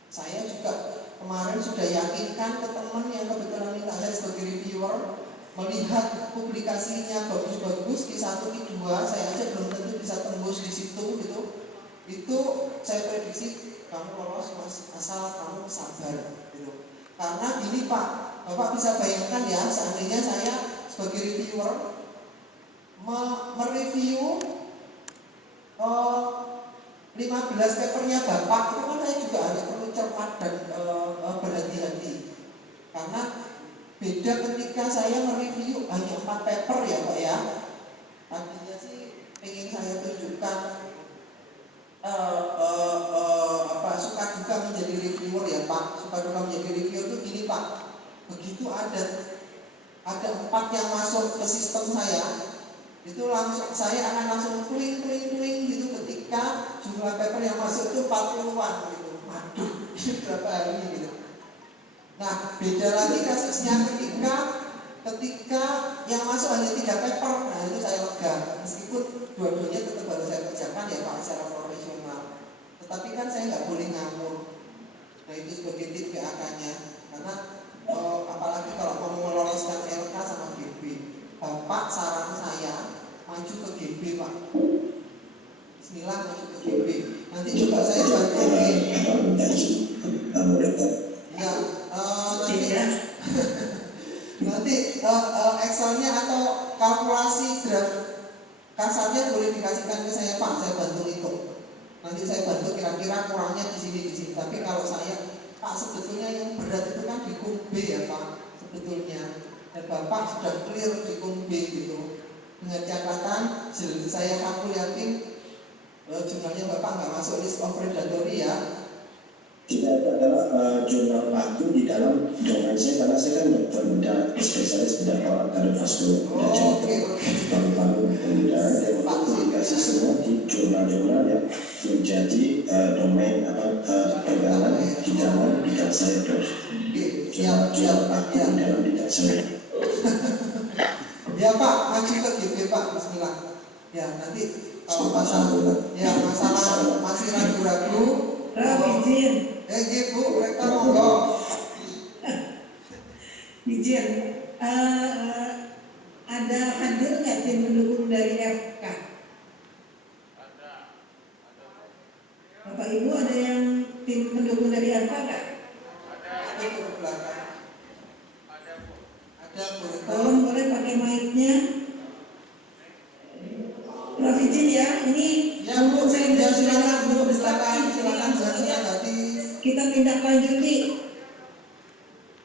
Saya juga kemarin sudah yakinkan ke teman yang kebetulan minta saya sebagai reviewer, melihat publikasinya bagus-bagus Q1, Q2, saya aja belum tentu bisa tembus di situ gitu. Itu saya prediksi kamu lolos Mas, asal kamu sabar gitu. Karena gini Pak, Bapak bisa bayangkan ya, seandainya saya sebagai reviewer mereview 15 papernya Bapak, itu kan saya juga harus perlu cermat dan berhati-hati. Karena beda ketika saya mereview hanya 4 paper ya Pak ya. Tadinya sih ingin saya tunjukkan suka duka menjadi reviewer ya Pak. Suka duka menjadi reviewer itu gini Pak. Begitu ada 4 yang masuk ke sistem saya, itu langsung saya akan langsung kling gitu ketika jumlah paper yang masuk itu 40-an gitu. Waduh, ini berapa hari gitu. Nah, beda lagi kasusnya ketika yang masuk hanya 3 paper. Nah, itu saya lega. Meskipun dua-duanya tetap harus saya kerjakan ya Pak secara profesional. Tetapi kan saya nggak boleh ngawur. Nah, itu sebagai tip PAK-nya. Karena apalagi kalau mau meloloskan LK sama GB, Bapak saran saya maju ke GB Pak. Bismillah maju ke GB. Nanti juga saya bantu. Ya, nanti Excelnya atau kalkulasi draft kasarnya boleh dikasihkan ke saya Pak, saya bantu hitung. Nanti saya bantu kira-kira kurangnya di sini. Tapi kalau saya Pak, sebetulnya yang berat itu kan di kum B ya Pak, sebetulnya. Dan Bapak sudah clear di kum B gitu. Dengan catatan, saya aku yakin jumlahnya Bapak nggak masuk list of predatory ya. Tidak adalah jurnal aku di dalam domain saya, karena saya kan dokter bedah spesialis bedah otak dan vaskular jantung, paru-paru dan udara, dan publikasi semua di jurnal-jurnal yang menjadi domain pegangan di dalam bidang saya, Prof. Jurnal aku di dalam bidang saya. Ya Pak, maju ke GP Pak, bismillah. Ya nanti kalau masalah masih ragu-ragu, izin. Bu, rektor monggo. Izin. Ada hadir nggak tim pendukung dari FK? Bapak Ibu, ada yang tim pendukung dari FK nggak? Ada di belakang. Ada Bu. Tolong boleh pakai mic-nya. Prof izin ya, ini Ya Bu, ya silakan Bu, silakan ganti. Kita tindak lanjuti.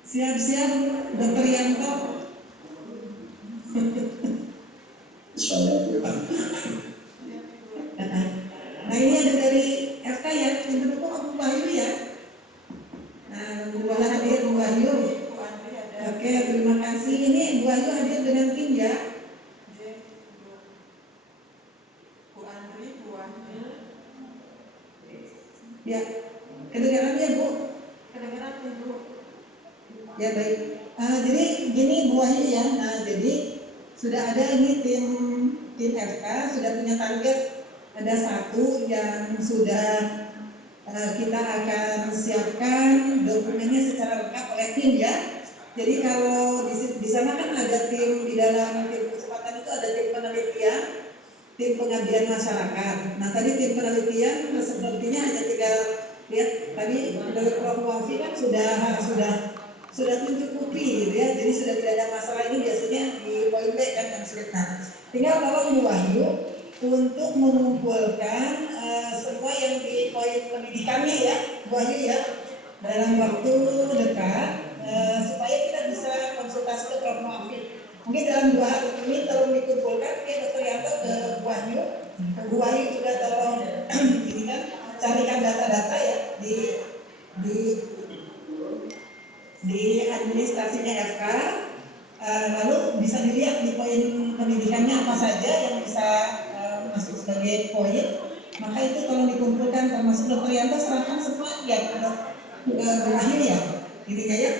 Siap-siap, Dr. Yanto. Nah ini ada dari FK ya, tim pendukung Abu Wahyu ya. Nah, Bu hadir, Bu Wahyu. Oke, terima kasih. Ini Bu Wahyu hadir dengan tim ya. Ya, kedengaran ya Bu? Kedengaran ya Bu? Ya baik. Jadi gini Bu Wahyu ya. Nah jadi sudah ada ini tim FK sudah punya target, ada satu yang sudah kita akan siapkan dokumennya secara lengkap oleh tim ya. Jadi kalau di sana kan ada tim, di dalam tim kecepatan itu ada tim penelitian, tim pengabdian masyarakat. Nah tadi tim penelitian sepertinya hanya tinggal lihat tadi menurut Prof Wafi kan sudah mencukupi gitu ya. Jadi sudah tidak ada masalah, ini biasanya di poin B kan yang sulit. Nah tinggal tolong Bu Wahyu untuk mengumpulkan semua yang di poin pendidikannya ya Bu Wahyu ya, dalam waktu dekat supaya kita bisa konsultasi ke Prof Wafi. Mungkin dalam 2 hari ini tolong dikumpulkan ke Dr. Yanto ke Bu Wahyu. Bu Wahyu juga tolong ini kan carikan data-data ya di administrasinya FK, lalu bisa dilihat di poin pendidikannya apa saja yang bisa masuk sebagai poin. Maka itu tolong dikumpulkan, termasuk Dr. Yanto serahkan semua ya ke Bu Wahyu ya, intinya ya,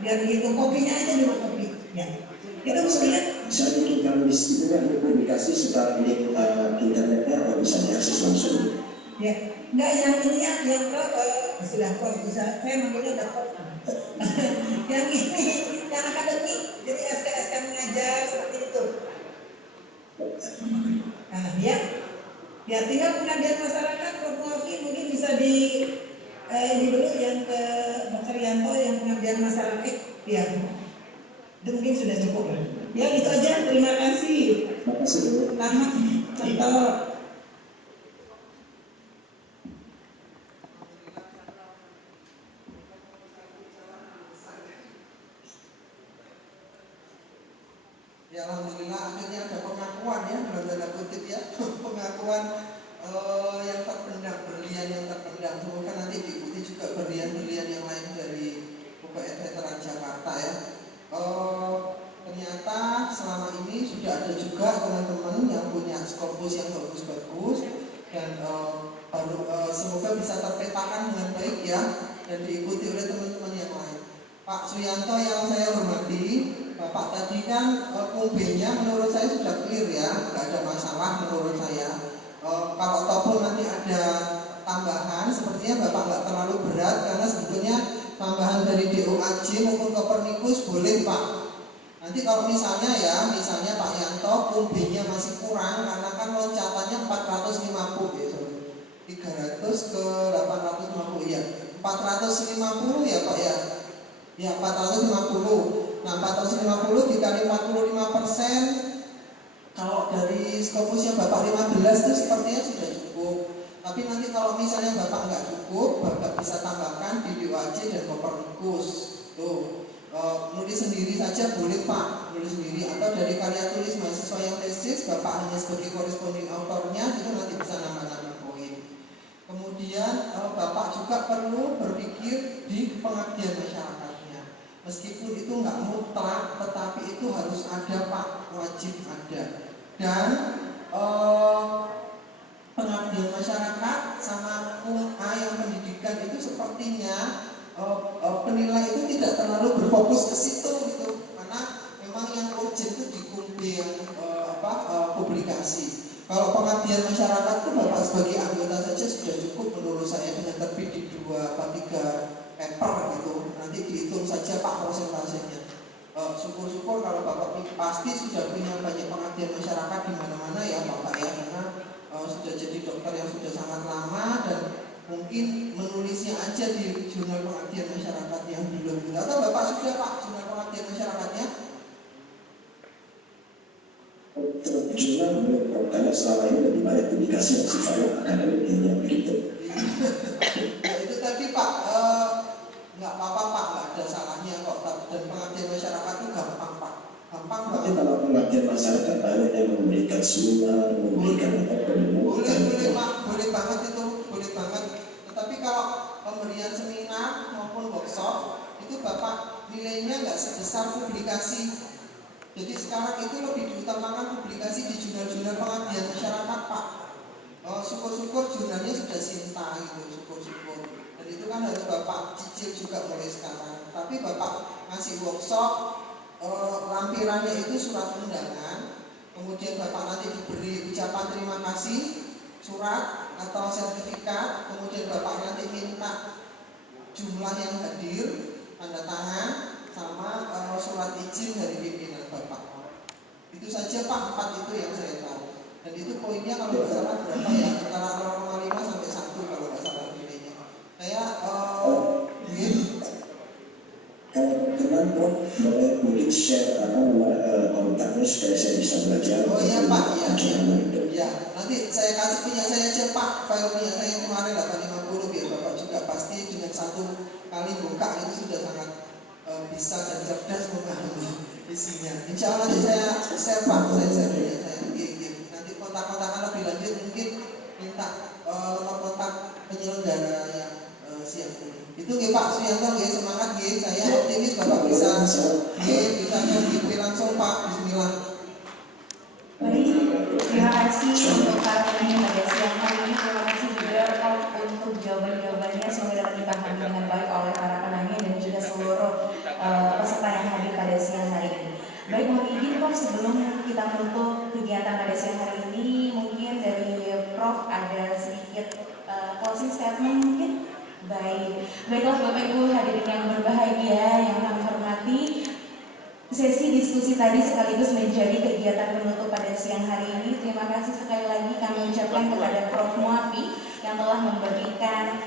biar dihitung kopinya aja dulu kopi ya. Itu bisa lihat. Bisa dikirimkan list itu kan publikasi serta link internetnya atau bisa diakses langsung. Ya, enggak yang ini yang sudah Prof, saya manggilnya udah Prof. Yang ini, yang akademik, jadi SK mengajar seperti itu. Nah, ya tinggal pengabdian masyarakat, Prof Wafi mungkin bisa di ini dulu yang ke Dr. Yanto yang pengabdian masyarakat, ya. Itu mungkin sudah cukup. Ya itu aja, terima kasih. Terima kasih Bu. Selamat contoh. Ya alhamdulillah akhirnya ada pengakuan ya, dalam tanda kutip ya, pengakuan yang terpendam, berlian yang terpendam. Semoga nanti diikuti juga berlian-berlian yang lain dari UPN Veteran Jakarta ya. Ternyata selama ini sudah ada juga teman-teman yang punya Scopus yang bagus-bagus dan semoga bisa terpetakan dengan baik ya dan diikuti oleh teman-teman yang lain. Pak Suyanto yang saya hormati, Bapak tadi kan UB-nya menurut saya sudah clear ya, nggak ada masalah menurut saya. Kalau ataupun nanti ada tambahan, sepertinya Bapak nggak terlalu berat karena sebetulnya tambahan dari DOAJ maupun Copernicus boleh Pak. Nanti kalau misalnya Pak Yanto UB-nya masih kurang karena kan loncatannya 450 ya, 300 ke 850 ya, 450 ya Pak ya. Ya 450. Nah 450 dikali 45%, kalau dari Scopusnya Bapak 15 itu sepertinya sudah cukup. Tapi nanti kalau misalnya Bapak nggak cukup, Bapak bisa tambahkan di DOAJ dan Kopernikus. Tuh, nulis sendiri saja boleh Pak, nulis sendiri, atau dari karya tulis mahasiswa yang tesis, Bapak hanya sebagai corresponding autornya, itu nanti bisa nambah-nambah poin. Kemudian Bapak juga perlu berpikir di pengabdian masyarakatnya. Meskipun itu nggak mutlak, tetapi itu harus ada Pak, wajib ada. Dan pengabdian masyarakat sama A yang pendidikan itu sepertinya penilai itu tidak terlalu berfokus ke situ gitu, karena memang yang urgent itu di kumpi yang publikasi. Kalau pengabdian masyarakat itu Bapak sebagai anggota saja sudah cukup menurut saya, dengan terbit di 2 atau 3 paper gitu. Nanti dihitung saja Pak persentasenya. Syukur-syukur kalau Bapak pasti sudah punya banyak pengabdian masyarakat di mana-mana ya Bapak ya, karena sudah jadi dokter yang sudah sangat lama dan mungkin menulisnya aja di jurnal pengabdian masyarakat yang belum. Atau Bapak sudah Pak jurnal pengabdian masyarakatnya? Jurnal belum, karena selama ini lebih banyak publikasi yang sifatnya akademiknya begitu. Ya itu tadi Pak, nggak apa-apa Pak, nggak ada salahnya kok. Dan pengabdian masyarakat itu gampang Pak, gampang Tapi banget. kalau pengabdian masyarakat banyak yang memberikan sumber, memberikan Boleh Pak, boleh banget itu, boleh banget. Tetapi kalau pemberian seminar maupun workshop itu Bapak nilainya nggak sebesar publikasi. Jadi sekarang itu lebih diutamakan publikasi di jurnal-jurnal pengabdian masyarakat Pak. Syukur-syukur jurnalnya sudah Sinta gitu, syukur-syukur. Dan itu kan harus Bapak cicil juga mulai sekarang. Tapi Bapak ngasih workshop, lampirannya itu surat undangan. Kemudian Bapak nanti diberi ucapan terima kasih, surat atau sertifikat. Kemudian Bapak nanti minta jumlah yang hadir, tanda tangan, sama surat izin dari pimpinan Bapak. Itu saja Pak, 4 itu yang saya tahu. Dan itu poinnya kalau nggak salah berapa ya, antara 0,5 sampai 1 kalau nggak salah nilainya. Saya kalau teman Prof boleh mungkin share kontaknya supaya saya bisa belajar. Oh iya Pak, iya. Itu. Ya, nanti saya kasih punya saya aja Pak, file punya saya yang kemarin 850 biar Bapak juga pasti dengan 1 kali buka itu sudah sangat bisa dan cerdas memahami isinya. Insya Allah nanti saya share Pak, saya share punya saya kirim. Nanti kontak-kontakan lebih lanjut mungkin minta nomor kontak penyelenggara yang siap ini. Itu nggih Pak Suyanto, nggih semangat nggih, saya optimis Bapak bisa bisa nyoba langsung Pak. Bismillah. Baik, terima kasih untuk para penyanyi pada siang hari ini. Terima kasih juga Prof untuk jawaban-jawabannya, semoga dapat dipahami dengan baik oleh para penanya dan juga seluruh peserta yang hadir pada siang hari ini. Baik, mohon izin Prof, sebelum kita menutup kegiatan pada siang hari ini, mungkin dari Prof ada sedikit closing statement mungkin. Baiklah Bapak Ibu hadirin yang berbahagia yang kami hormati, sesi diskusi tadi sekaligus menjadi kegiatan penutup pada siang hari ini. Terima kasih sekali lagi kami ucapkan kepada Prof Muafi yang telah memberikan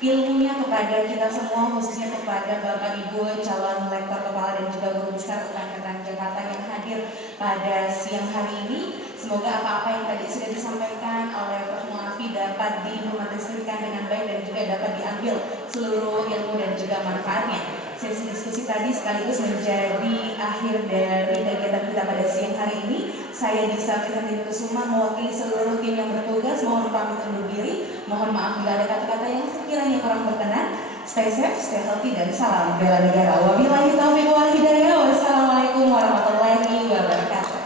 ilmunya kepada kita semua, khususnya kepada Bapak Ibu calon lektor kepala dan juga guru besar UKM Jakarta yang hadir pada siang hari ini. Semoga apa-apa yang tadi sudah disampaikan oleh Prof Muafi dapat diimplementasikan dengan baik dan juga dapat diambil seluruh ilmu dan juga manfaatnya. Sesi diskusi tadi sekaligus menjadi akhir dari kegiatan kita pada siang hari ini. Saya Disa Fitriani Kusuma mewakili seluruh tim yang bertugas mohon pamit undur diri. Mohon maaf bila ada kata-kata yang sekiranya kurang berkenan. Stay safe, stay healthy, dan salam bela negara. Wabillahi taufiq wal hidayah. Wassalamualaikum warahmatullahi wabarakatuh.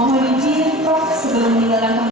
Mohon izin Prof sebelum meninggalkan